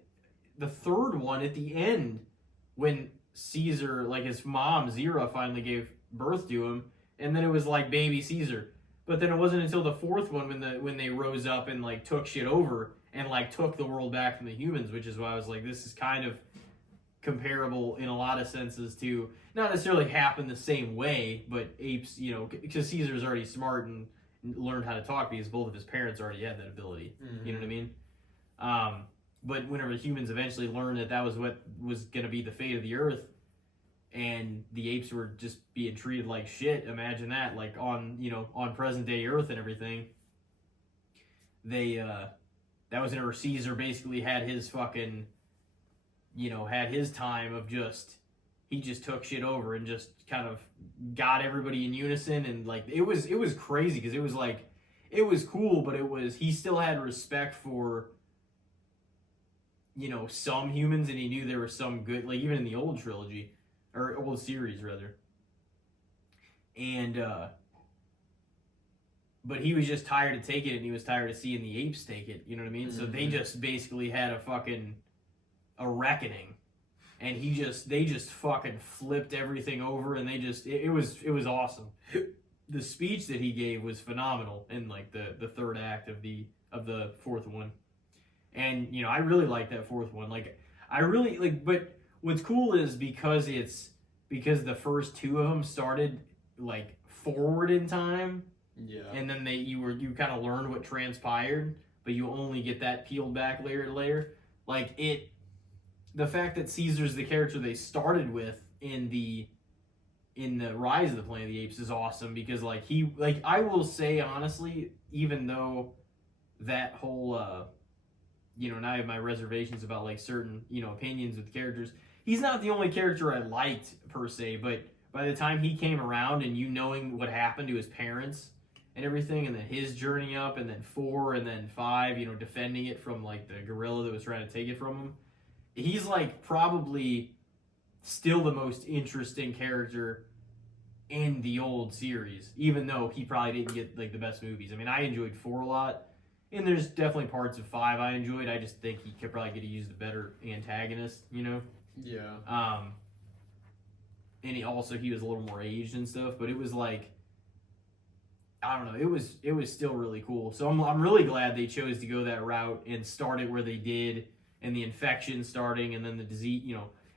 the third one at the end when Caesar, like his mom Zira, finally gave birth to him, and then it was like baby Caesar. But then it wasn't until the fourth one when they rose up and like took shit over and like took the world back from the humans, which is why I was like, this is kind of comparable in a lot of senses to not necessarily happen the same way, but apes, you know, because Caesar's already smart and learned how to talk because both of his parents already had that ability. You know what I mean? But whenever humans eventually learned that was what was going to be the fate of the Earth, and the apes were just being treated like shit, imagine that, like on present day Earth and everything. They that was whenever Caesar basically had his fucking, had his time of he just took shit over and just kind of got everybody in unison, and like it was crazy because it was like, it was cool, but he still had respect for, some humans, and he knew there were some good, like even in the old trilogy, or old series rather. And but he was just tired of taking it, and he was tired of seeing the apes take it, you know what I mean? So they just basically had a reckoning, and they just fucking flipped everything over, and it was awesome. The speech that he gave was phenomenal in like the third act of the fourth one. And I really like that fourth one. Like I really like, but what's cool is because the first two of them started like forward in time. Yeah. And then you kind of learn what transpired, but you only get that peeled back layer to layer. Like the fact that Caesar's the character they started with in the Rise of the Planet of the Apes is awesome, because I will say honestly, even though that whole now I have my reservations about like certain, opinions with characters. He's not the only character I liked per se, but by the time he came around and knowing what happened to his parents and everything, and then his journey up, and then 4, and then 5, defending it from like the gorilla that was trying to take it from him, he's like probably still the most interesting character in the old series, even though he probably didn't get like the best movies. I mean, I enjoyed 4 a lot. And there's definitely parts of 5 I enjoyed. I just think he could probably get to use the better antagonist, Yeah. And he was a little more aged and stuff. But it was like, I don't know. It was still really cool. So I'm really glad they chose to go that route and start it where they did, and the infection starting, and then the disease.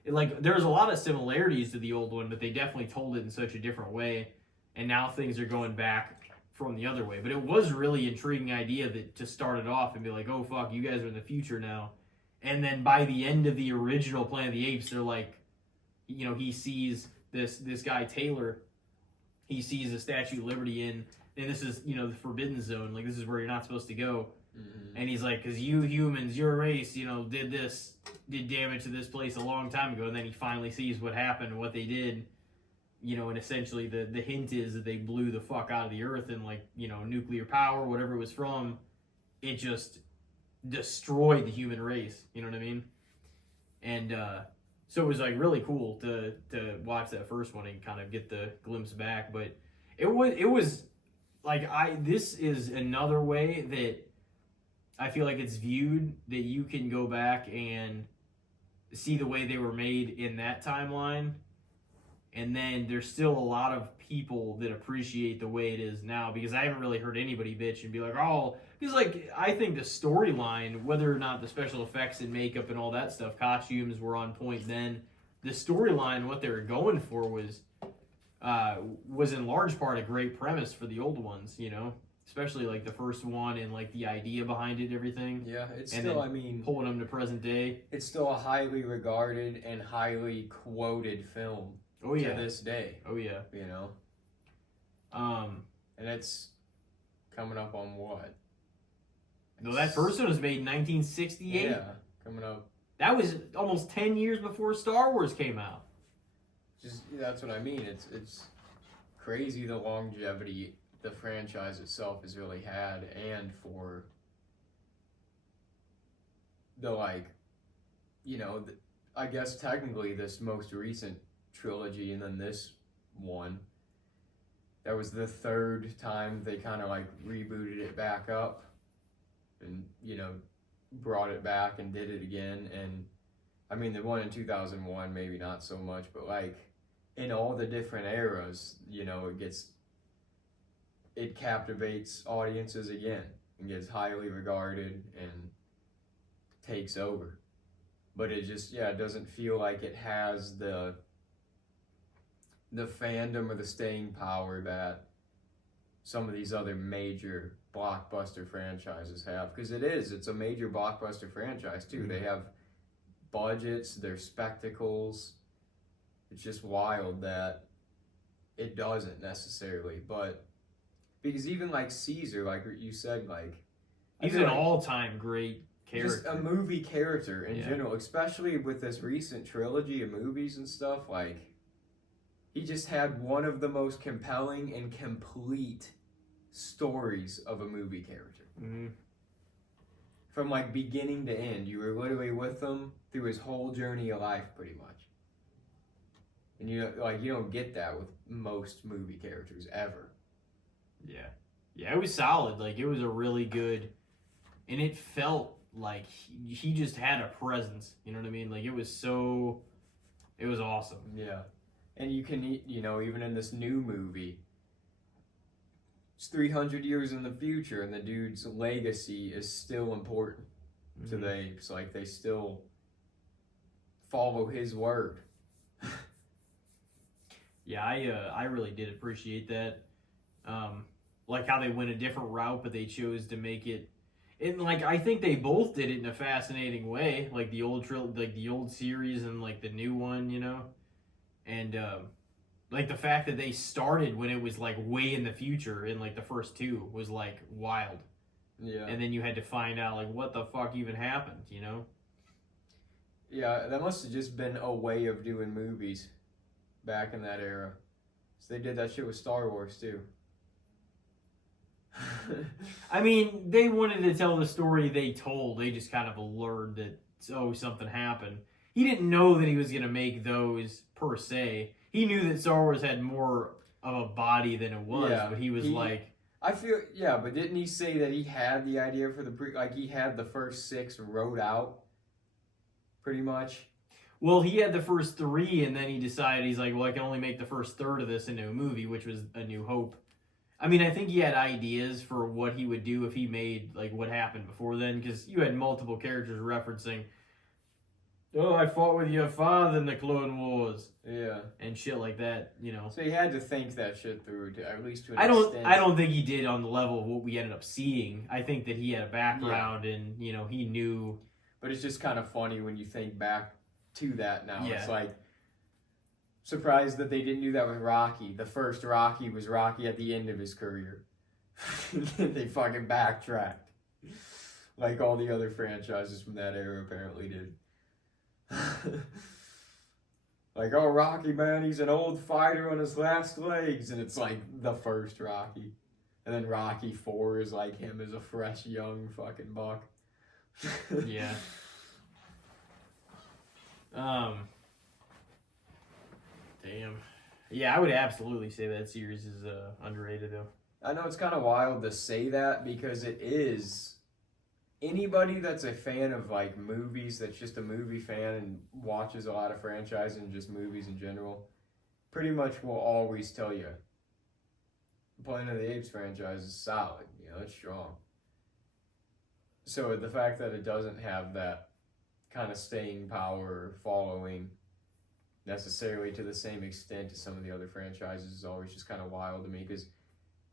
There's a lot of similarities to the old one, but they definitely told it in such a different way. And now things are going back from the other way. But it was really intriguing idea that to start it off and be like, oh fuck, you guys are in the future now. And then by the end of the original Planet of the Apes, they're like, he sees this guy Taylor, he sees the Statue of Liberty and this is, the forbidden zone, like this is where you're not supposed to go. Mm-hmm. And he's like, because you humans, your race, did damage to this place a long time ago. And then he finally sees what happened, what they did. And essentially the hint is that they blew the fuck out of the earth, and like, nuclear power, whatever it was from, it just destroyed the human race. You know what I mean? And so it was like really cool to watch that first one and kind of get the glimpse back. But it was like, this is another way that I feel like it's viewed, that you can go back and see the way they were made in that timeline. And then there's still a lot of people that appreciate the way it is now, because I haven't really heard anybody bitch and be like, oh, because like, I think the storyline, whether or not the special effects and makeup and all that stuff, costumes were on point then, the storyline, what they were going for was in large part a great premise for the old ones, especially like the first one and like the idea behind it and everything. Yeah, it's and still, pulling them to present day. It's still a highly regarded and highly quoted film. Oh yeah. To this day. Oh yeah. And it's coming up on what? No, that first one was made in 1968. Yeah, coming up. That was almost 10 years before Star Wars came out. That's what I mean. It's crazy the longevity the franchise itself has really had, and for the I guess technically this most recent trilogy, and then this one, that was the third time they kind of like rebooted it back up and brought it back and did it again. And I mean, the one in 2001 maybe not so much, but like in all the different eras, it captivates audiences again and gets highly regarded and takes over. But it just, it doesn't feel like it has the fandom or the staying power that some of these other major blockbuster franchises have. Because it's a major blockbuster franchise too. Mm-hmm. They have budgets, they're spectacles. It's just wild that it doesn't necessarily. But because even like Caesar, like you said, like he's an all-time great character. Just a movie character in general, especially with this recent trilogy of movies and stuff, like he just had one of the most compelling and complete stories of a movie character. Mm-hmm. From like beginning to end, you were literally with him through his whole journey of life, pretty much. And you don't get that with most movie characters ever. Yeah, it was solid. Like, it was a really good, and it felt like he just had a presence. You know what I mean? Like, it was awesome. Yeah. And you can, even in this new movie, it's 300 years in the future, and the dude's legacy is still important to the apes. Like, they still follow his word. Yeah, I really did appreciate that. Like how they went a different route, but they chose to make it. And like, I think they both did it in a fascinating way. Like the old series and like the new one, and like the fact that they started when it was like way in the future in like the first two was like wild. Yeah. And then you had to find out, like, what the fuck even happened, you know? Yeah, that must have just been a way of doing movies back in that era. So they did that shit with Star Wars, too. I mean, they wanted to tell the story they told. They just kind of learned that, oh, something happened. He didn't know that he was going to make those, per se. He knew that Star Wars had more of a body than it was, Yeah, but he was like... I feel, yeah, but didn't he say that he had the idea for like he had the first 6 wrote out, pretty much? Well, he had the first 3, and then he decided, he's like, well, I can only make the first third of this into a movie, which was A New Hope. I mean, I think he had ideas for what he would do if he made, like, what happened before then, because you had multiple characters referencing, oh, I fought with your father in the Clone Wars. Yeah. And shit like that, you know. So he had to think that shit through, to, at least to an extent. I don't think he did on the level of what we ended up seeing. I think that he had a background and, you know, he knew. But it's just kind of funny when you think back to that now. Yeah. It's like, surprised that they didn't do that with Rocky. The first Rocky was Rocky at the end of his career. They fucking backtracked. Like all the other franchises from that era apparently did. Like, oh, Rocky, man, he's an old fighter on his last legs. And it's like the first Rocky. And then Rocky 4 is like him as a fresh, young fucking buck. Yeah. Damn. Yeah, I would absolutely say that series is underrated, though. I know it's kind of wild to say that because it is. Anybody that's a fan of like movies, that's just a movie fan and watches a lot of franchises and just movies in general, pretty much will always tell you Planet of the Apes franchise is solid. You know, it's strong. So the fact that it doesn't have that kind of staying power or following necessarily to the same extent as some of the other franchises is always just kind of wild to me, because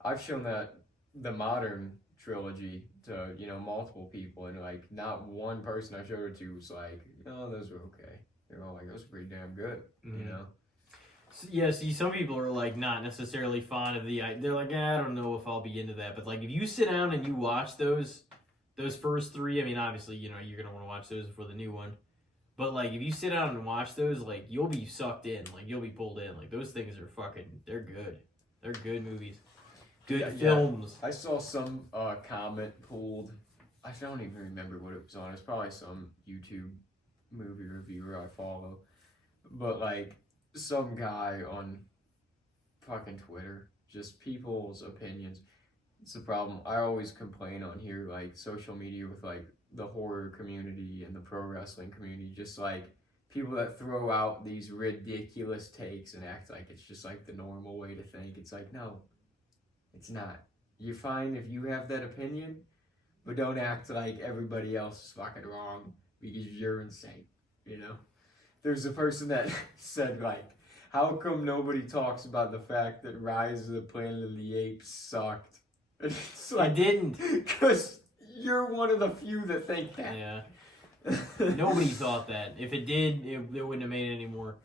I've shown that the modern trilogy to, you know, multiple people, and like not one person I showed it to was like, oh, those are okay. They're all like, those are pretty damn good. You know. Yeah, see, some people are like not necessarily fond of they're like, I don't know if I'll be into that, but like if you sit down and you watch those first 3, I mean, obviously, you know, you're gonna want to watch those before the new one, but like if you sit down and watch those, like you'll be sucked in, like you'll be pulled in. Like those things are they're good. They're good movies. Good films. Yeah. I saw some comment pulled. I don't even remember what it was on. It's probably some YouTube movie reviewer I follow. But like some guy on fucking Twitter, just people's opinions. It's the problem. I always complain on here, like social media with like the horror community and the pro wrestling community, just like people that throw out these ridiculous takes and act like it's just like the normal way to think. It's like, no. It's not. You're fine if you have that opinion, but don't act like everybody else is fucking wrong because you're insane, you know? There's a person that said, like, how come nobody talks about the fact that Rise of the Planet of the Apes sucked? It's like, it didn't. Because you're one of the few that think that. Yeah. Nobody thought that. If it did, it wouldn't have made it anymore.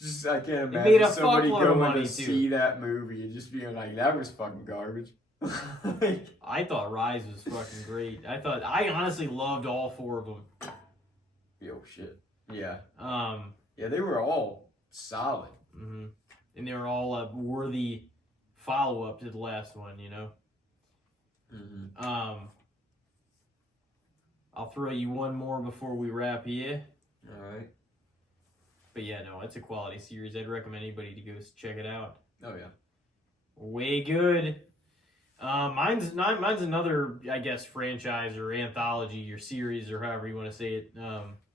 Just, I can't It made imagine a somebody fuckload of going money, to too. see that movie and just being like, that was fucking garbage. Like, I thought Rise was fucking great. I honestly loved all 4 of them. yo, shit. Yeah. Yeah, they were all solid. Mm-hmm. And they were all a worthy follow-up to the last one, you know? Mm-hmm. I'll throw you one more before we wrap here. Alright. But yeah, no, it's a quality series. I'd recommend anybody to go check it out. Oh, yeah. Way good. Mine's another, I guess, franchise or anthology or series or however you want to say it.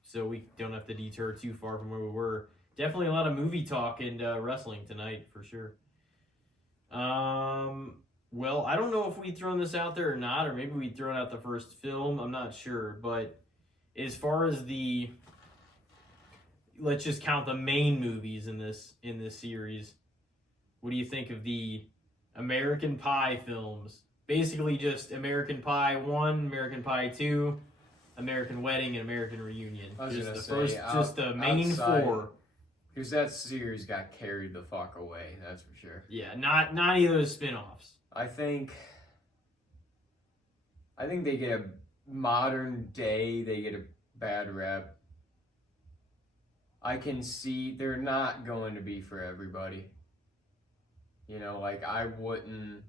So we don't have to detour too far from where we were. Definitely a lot of movie talk and wrestling tonight for sure. Well, I don't know if we'd thrown this out there or not, or maybe we'd thrown out the first film. I'm not sure, but as far as let's just count the main movies in this series. What do you think of the American Pie films? Basically just American Pie 1, American Pie 2, American Wedding, and American Reunion. Just the main outside, 4. Because that series got carried the fuck away, that's for sure. Yeah, not any of those spin-offs. I think I think they get a modern day, they get a bad rep. I can see they're not going to be for everybody. You know, like I wouldn't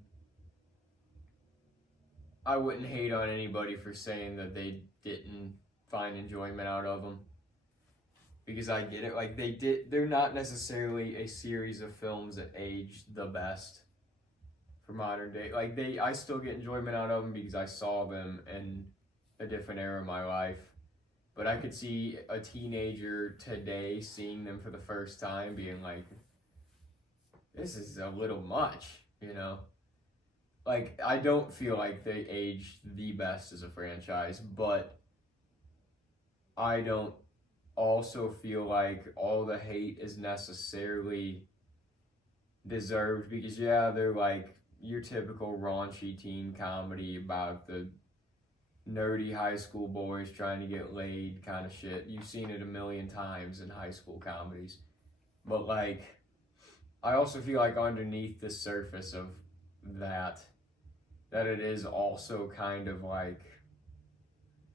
hate on anybody for saying that they didn't find enjoyment out of them. Because I get it. Like they're not necessarily a series of films that age the best for modern day. Like I still get enjoyment out of them because I saw them in a different era of my life. But I could see a teenager today seeing them for the first time being like, this is a little much, you know? Like, I don't feel like they aged the best as a franchise, but I don't also feel like all the hate is necessarily deserved because, yeah, they're like your typical raunchy teen comedy about the nerdy high school boys trying to get laid kind of shit. You've seen it a million times in high school comedies. But, like, I also feel like underneath the surface of that it is also kind of like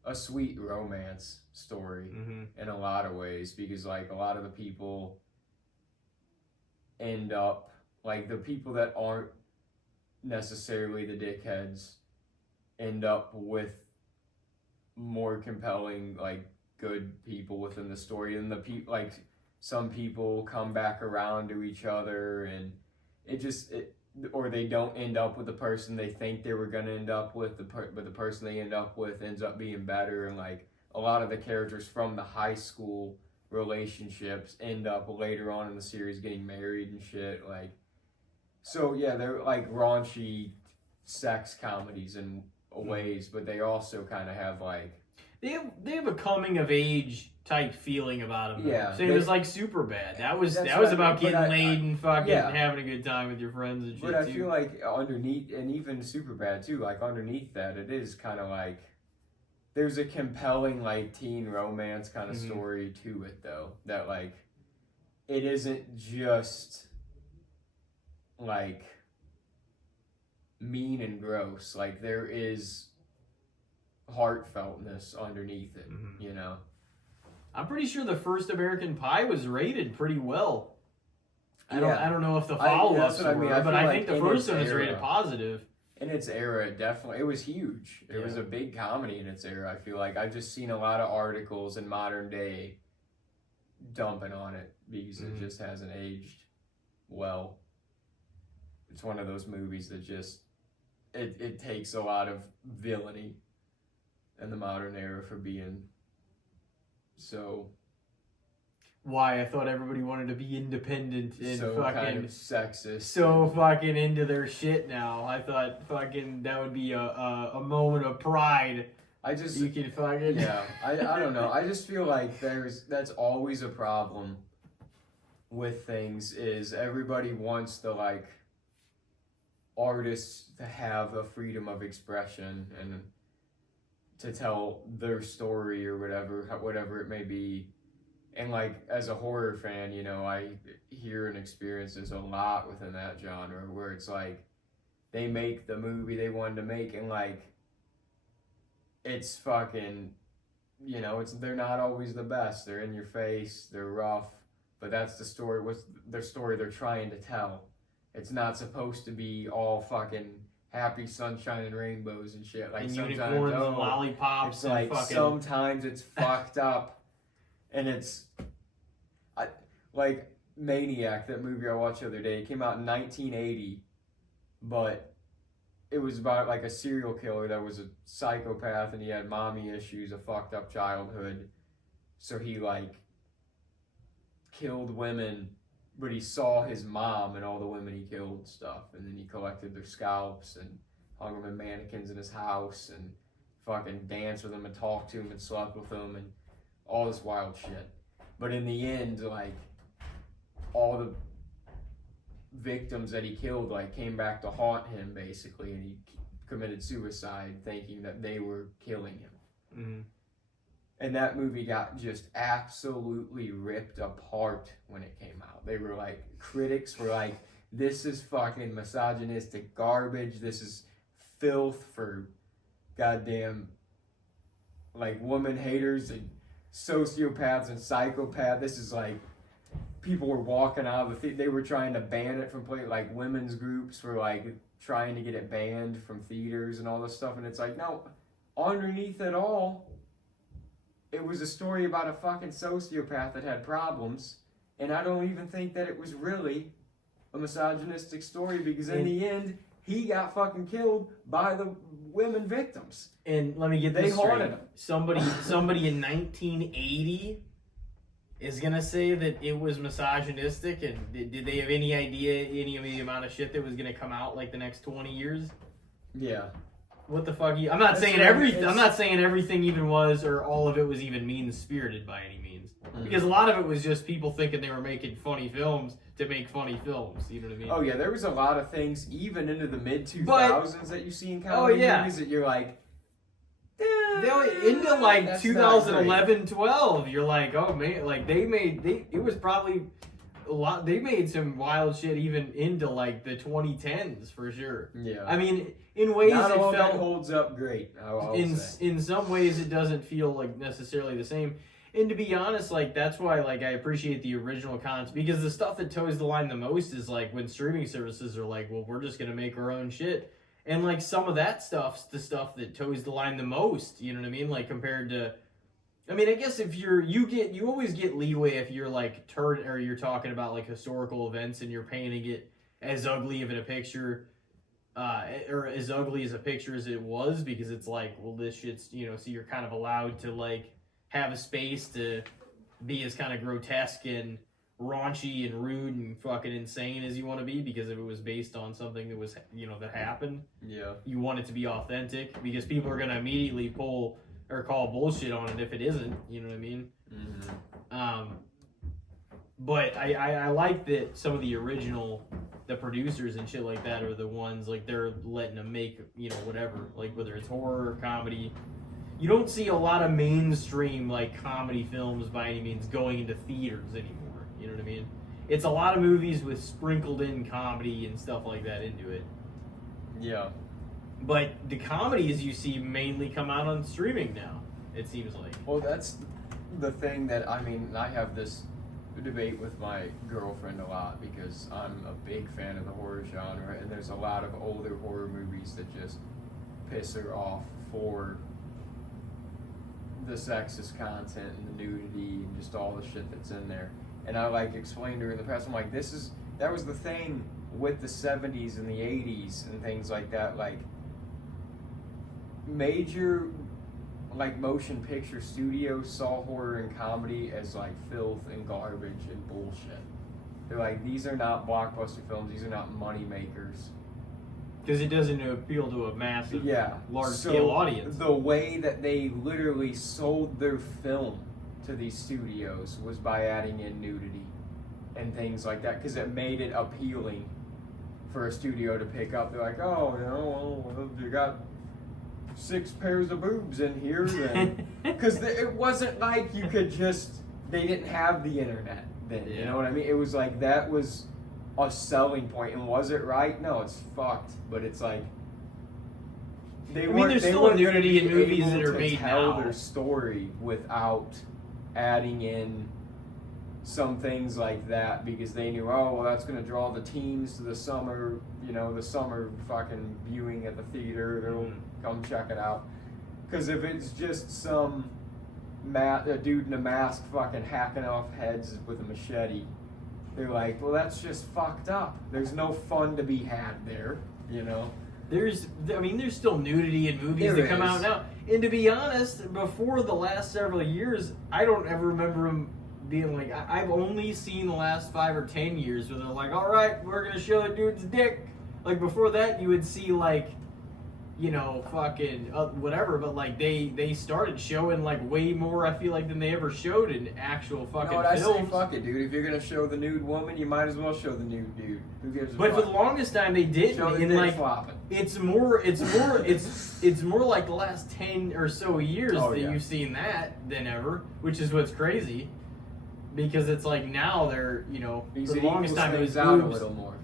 a sweet romance story in a lot of ways because, like, a lot of the people end up, like, the people that aren't necessarily the dickheads end up with more compelling, like, good people within the story, and the people, like, some people come back around to each other, and or they don't end up with the person they think they were gonna end up with, but the person they end up with ends up being better, and, like, a lot of the characters from the high school relationships end up later on in the series getting married and shit, like, so yeah, they're like raunchy sex comedies in ways, but they also kind of have like they have a coming of age type feeling about them. Yeah, so it was like Superbad. That was about getting laid and fucking having a good time with your friends and shit. But I feel like underneath, and even Superbad too, like underneath that, it is kind of like there's a compelling like teen romance kind of story to it though. That like it isn't just like mean and gross. Like there is heartfeltness underneath it, you know. I'm pretty sure the first American Pie was rated pretty well. I don't know if the follow-ups were, but I think the first one was rated positive. In its era, it was huge. It was a big comedy in its era, I feel like. I've just seen a lot of articles in modern day dumping on it because it just hasn't aged well. It's one of those movies that just it takes a lot of villainy in the modern era for being so. Why? I thought everybody wanted to be independent and so fucking kind of sexist. So fucking into their shit now. I thought fucking that would be a moment of pride. You can fucking I don't know. I just feel like that's always a problem with things is everybody wants the like artists to have a freedom of expression and to tell their story or whatever it may be. And like as a horror fan, you know, I hear and experience this a lot within that genre where it's like they make the movie they wanted to make and like it's fucking, you know, they're not always the best. They're in your face, they're rough, but that's the story. What's their story they're trying to tell? It's not supposed to be all fucking happy sunshine and rainbows and shit. Like and sometimes unicorns and lollipops. It's like sometimes it's fucked up, and like Maniac, that movie I watched the other day. It came out in 1980, but it was about like a serial killer that was a psychopath, and he had mommy issues, a fucked up childhood, so he like killed women. But he saw his mom and all the women he killed and stuff, and then he collected their scalps and hung them in mannequins in his house and fucking danced with them and talked to him and slept with them and all this wild shit. But in the end, like, all the victims that he killed, like, came back to haunt him, basically, and he committed suicide thinking that they were killing him. And that movie got just absolutely ripped apart when it came out. They were like, critics were like, this is fucking misogynistic garbage. This is filth for goddamn, like, woman haters and sociopaths and psychopaths. This is like, people were walking out of they were trying to ban it from like, women's groups were, like, trying to get it banned from theaters and all this stuff. And it's like, no, underneath it all, it was a story about a fucking sociopath that had problems. And I don't even think that it was really a misogynistic story, because in the end, he got fucking killed by the women victims. And let me get They this straight. haunted him. Somebody in 1980 is gonna say that it was misogynistic, and did they have any idea any of the amount of shit that was gonna come out like the next 20 years? Yeah. What the fuck? I'm not saying everything. I'm not saying everything even was, or all of it was even mean spirited by any means. Because a lot of it was just people thinking they were making funny films to make funny films. You know what I mean? Oh yeah, there was a lot of things even into the mid 2000s that you see in comedy movies that you're like, into like 2011, 12, you're like, oh man, like it was probably a lot. They made some wild shit even into like the 2010s for sure. Yeah. I mean, in ways not all it felt that holds up great. In some ways, it doesn't feel like necessarily the same. And to be honest, like, that's why, like, I appreciate the original content, because the stuff that toes the line the most is, like, when streaming services are like, well, we're just gonna make our own shit. And, like, some of that stuff's the stuff that toes the line the most, you know what I mean? Like, compared to, I mean, I guess if you always get leeway if you're, like, you're talking about, like, historical events and you're painting it as ugly of in a picture, or as ugly as a picture as it was, because it's like, well, this shit's, you know, so you're kind of allowed to, like, have a space to be as kind of grotesque and raunchy and rude and fucking insane as you want to be, because if it was based on something that was, you know, that happened, you want it to be authentic, because people are going to immediately pull or call bullshit on it if it isn't, you know what I mean? But I like that some of the producers and shit like that are the ones, like, they're letting them make, you know, whatever, like, whether it's horror or comedy. You don't see a lot of mainstream, like, comedy films by any means going into theaters anymore. You know what I mean? It's a lot of movies with sprinkled in comedy and stuff like that into it. Yeah. But the comedies you see mainly come out on streaming now, it seems like. Well, that's the thing that, I mean, I have this debate with my girlfriend a lot, because I'm a big fan of the horror genre, and there's a lot of older horror movies that just piss her off for the sexist content and the nudity and just all the shit that's in there. And I, like, explained to her in the past, I'm like, that was the thing with the 70s and the 80s and things like that. Like, major, like, motion picture studios saw horror and comedy as, like, filth and garbage and bullshit. They're like, these are not blockbuster films, these are not money makers. Because it doesn't appeal to a massive, large-scale audience. The way that they literally sold their film to these studios was by adding in nudity and things like that, because it made it appealing for a studio to pick up. They're like, oh, you know, well, you got 6 pairs of boobs in here, then. Because it wasn't like you could just, they didn't have the internet then, you know what I mean? It was like, that was a selling point. And was it right? No, it's fucked. But it's like, there's still nudity in movies that are made now. Tell their story without adding in some things like that, because they knew, oh, well, that's going to draw the teens to the summer, you know, the summer fucking viewing at the theater. They'll come check it out. Because if it's just some a dude in a mask fucking hacking off heads with a machete, they're like, well, that's just fucked up. There's no fun to be had there, you know? There's still nudity in movies that come out now. And to be honest, before the last several years, I don't ever remember them being like, I've only seen the last 5 or 10 years where they're like, all right, we're going to show a dude's dick. Like, before that, you would see, like, you know, fucking whatever, but like they started showing like way more, I feel like, than they ever showed in actual fucking films. I say fuck it, dude. If you're gonna show the nude woman, you might as well show the nude dude. Who gives a fuck? But for the longest time they didn't. Show the and dick like flopping. it's more like the last 10 or so years you've seen that than ever, which is what's crazy. Because it's like now they're, you know, for the longest time it was out boobs. a little more.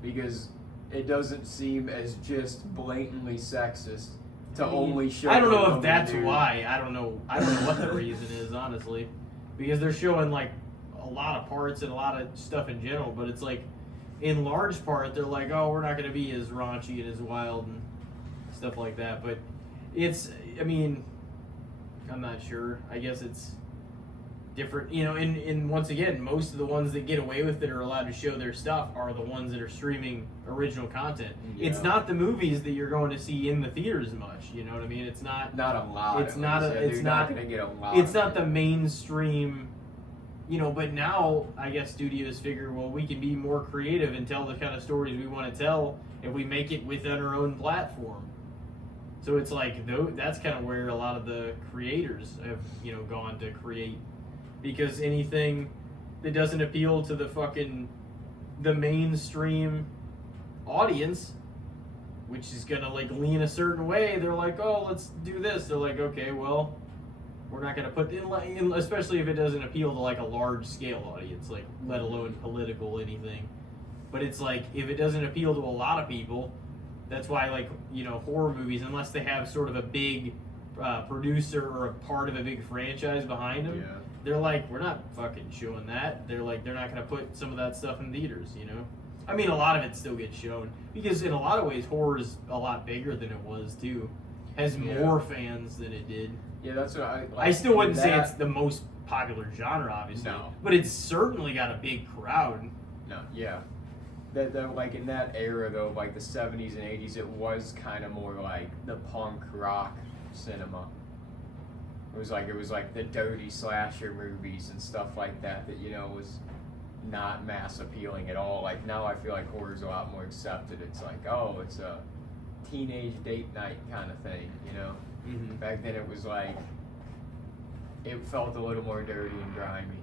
Because it doesn't seem as just blatantly sexist to only show. I don't know what if that's they do. why. I don't know what the reason is, honestly, because they're showing like a lot of parts and a lot of stuff in general. But it's like, in large part, they're like, oh, we're not going to be as raunchy and as wild and stuff like that. But it's, I mean, I'm not sure. I guess it's different, you know. And once again, most of the ones that get away with it or are allowed to show their stuff are the ones that are streaming original content. Yeah. It's not the movies that you're going to see in the theaters much. You know what I mean? It's not a lot. It's not a. It's They're not going to get a lot. It's not the mainstream. You know, but now I guess studios figure, well, we can be more creative and tell the kind of stories we want to tell if we make it within our own platform. So it's like that's kind of where a lot of the creators have, you know, gone to create, because anything that doesn't appeal to the mainstream audience, which is gonna like lean a certain way, they're like, oh, let's do this. They're like, okay, well, we're not going to put in, especially if it doesn't appeal to like a large scale audience, like let alone political anything. But it's like, if it doesn't appeal to a lot of people, that's why, like, you know, horror movies, unless they have sort of a big producer or a part of a big franchise behind them, they're like, we're not fucking showing that. They're like, they're not going to put some of that stuff in theaters, you know? I mean, a lot of it still gets shown, because in a lot of ways, horror is a lot bigger than it was, too. Has more fans than it did. Yeah, that's what I. Like, I still wouldn't say it's the most popular genre, obviously. No. But it's certainly got a big crowd. No, yeah. That like in that era though, like the 70s and 80s, it was kind of more like the punk rock cinema. It was like the dirty slasher movies and stuff like that, you know, was not mass appealing at all. Like now I feel like horror's a lot more accepted. It's like, oh, it's a teenage date night kind of thing, you know? Mm-hmm. Back then it was like, it felt a little more dirty and grimy,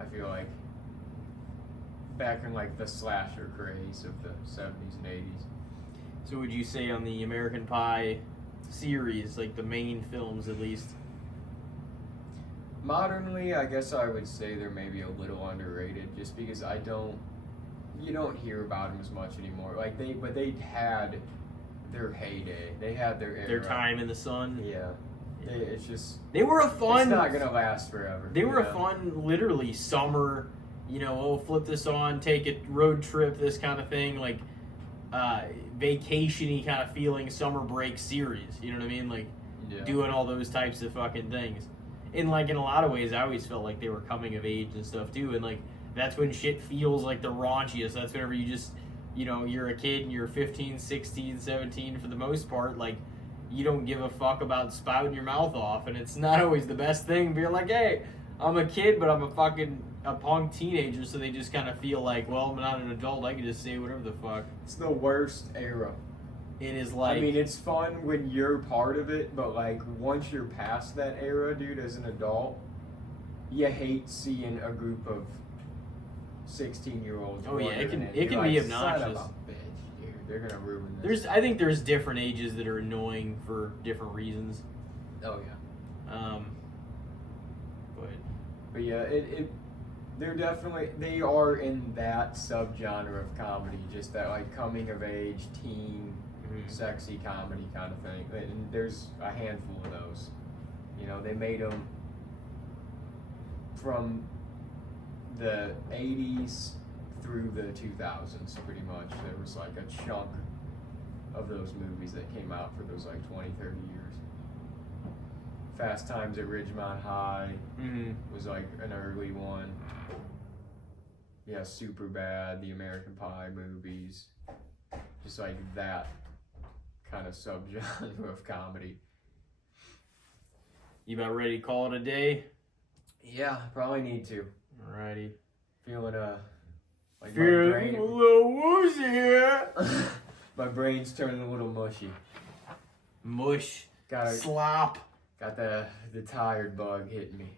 I feel like. Back in like the slasher craze of the 70s and 80s. So would you say on the American Pie series, like the main films at least? Modernly, I guess I would say they're maybe a little underrated, just because you don't hear about them as much anymore. Like they had their heyday. They had their era. Their time in the sun. Yeah. It's just. They were a fun. It's not gonna last forever. They were a fun, literally summer. You know, oh, flip this on, take a road trip, this kind of thing, like vacation-y kind of feeling summer break series. You know what I mean? Like doing all those types of fucking things. And like in a lot of ways, I always felt like they were coming of age and stuff too. And like that's when shit feels like the raunchiest. That's whenever you just, you know, you're a kid and you're 15, 16, 17 for the most part. Like you don't give a fuck about spouting your mouth off, and it's not always the best thing. But you're like, hey, I'm a kid, but I'm a punk teenager, so they just kind of feel like, well, I'm not an adult, I can just say whatever the fuck. It's the worst era. It is like... I mean, it's fun when you're part of it, but like, once you're past that era, dude, as an adult, you hate seeing a group of 16-year-olds. Oh yeah, it can like, be obnoxious. Son of a bitch, dude. They're gonna ruin this. I think there's different ages that are annoying for different reasons. Oh yeah. But yeah, they are in that subgenre of comedy, just that like coming of age, teen, sexy comedy kind of thing. And there's a handful of those. You know, they made them from the 80s through the 2000s, pretty much. There was like a chunk of those movies that came out for those like 20, 30 years. Fast Times at Ridgemont High was like an early one. Yeah, Superbad, the American Pie movies. Just like that kind of subgenre of comedy. You about ready to call it a day? Yeah, probably need to. Alrighty. Feeling like Feeling my brain, a little woozy here. my brain's turning a little mushy. Mush. Slop. Got the tired bug hitting me.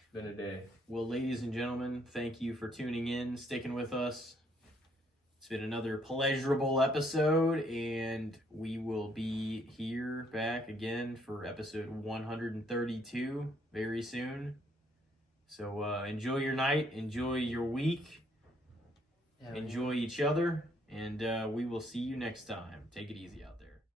It's been a day. Well, ladies and gentlemen, thank you for tuning in, sticking with us. It's been another pleasurable episode, and we will be here back again for episode 132 very soon. So enjoy your night, enjoy your week, enjoy each other, and we will see you next time. Take it easy out there.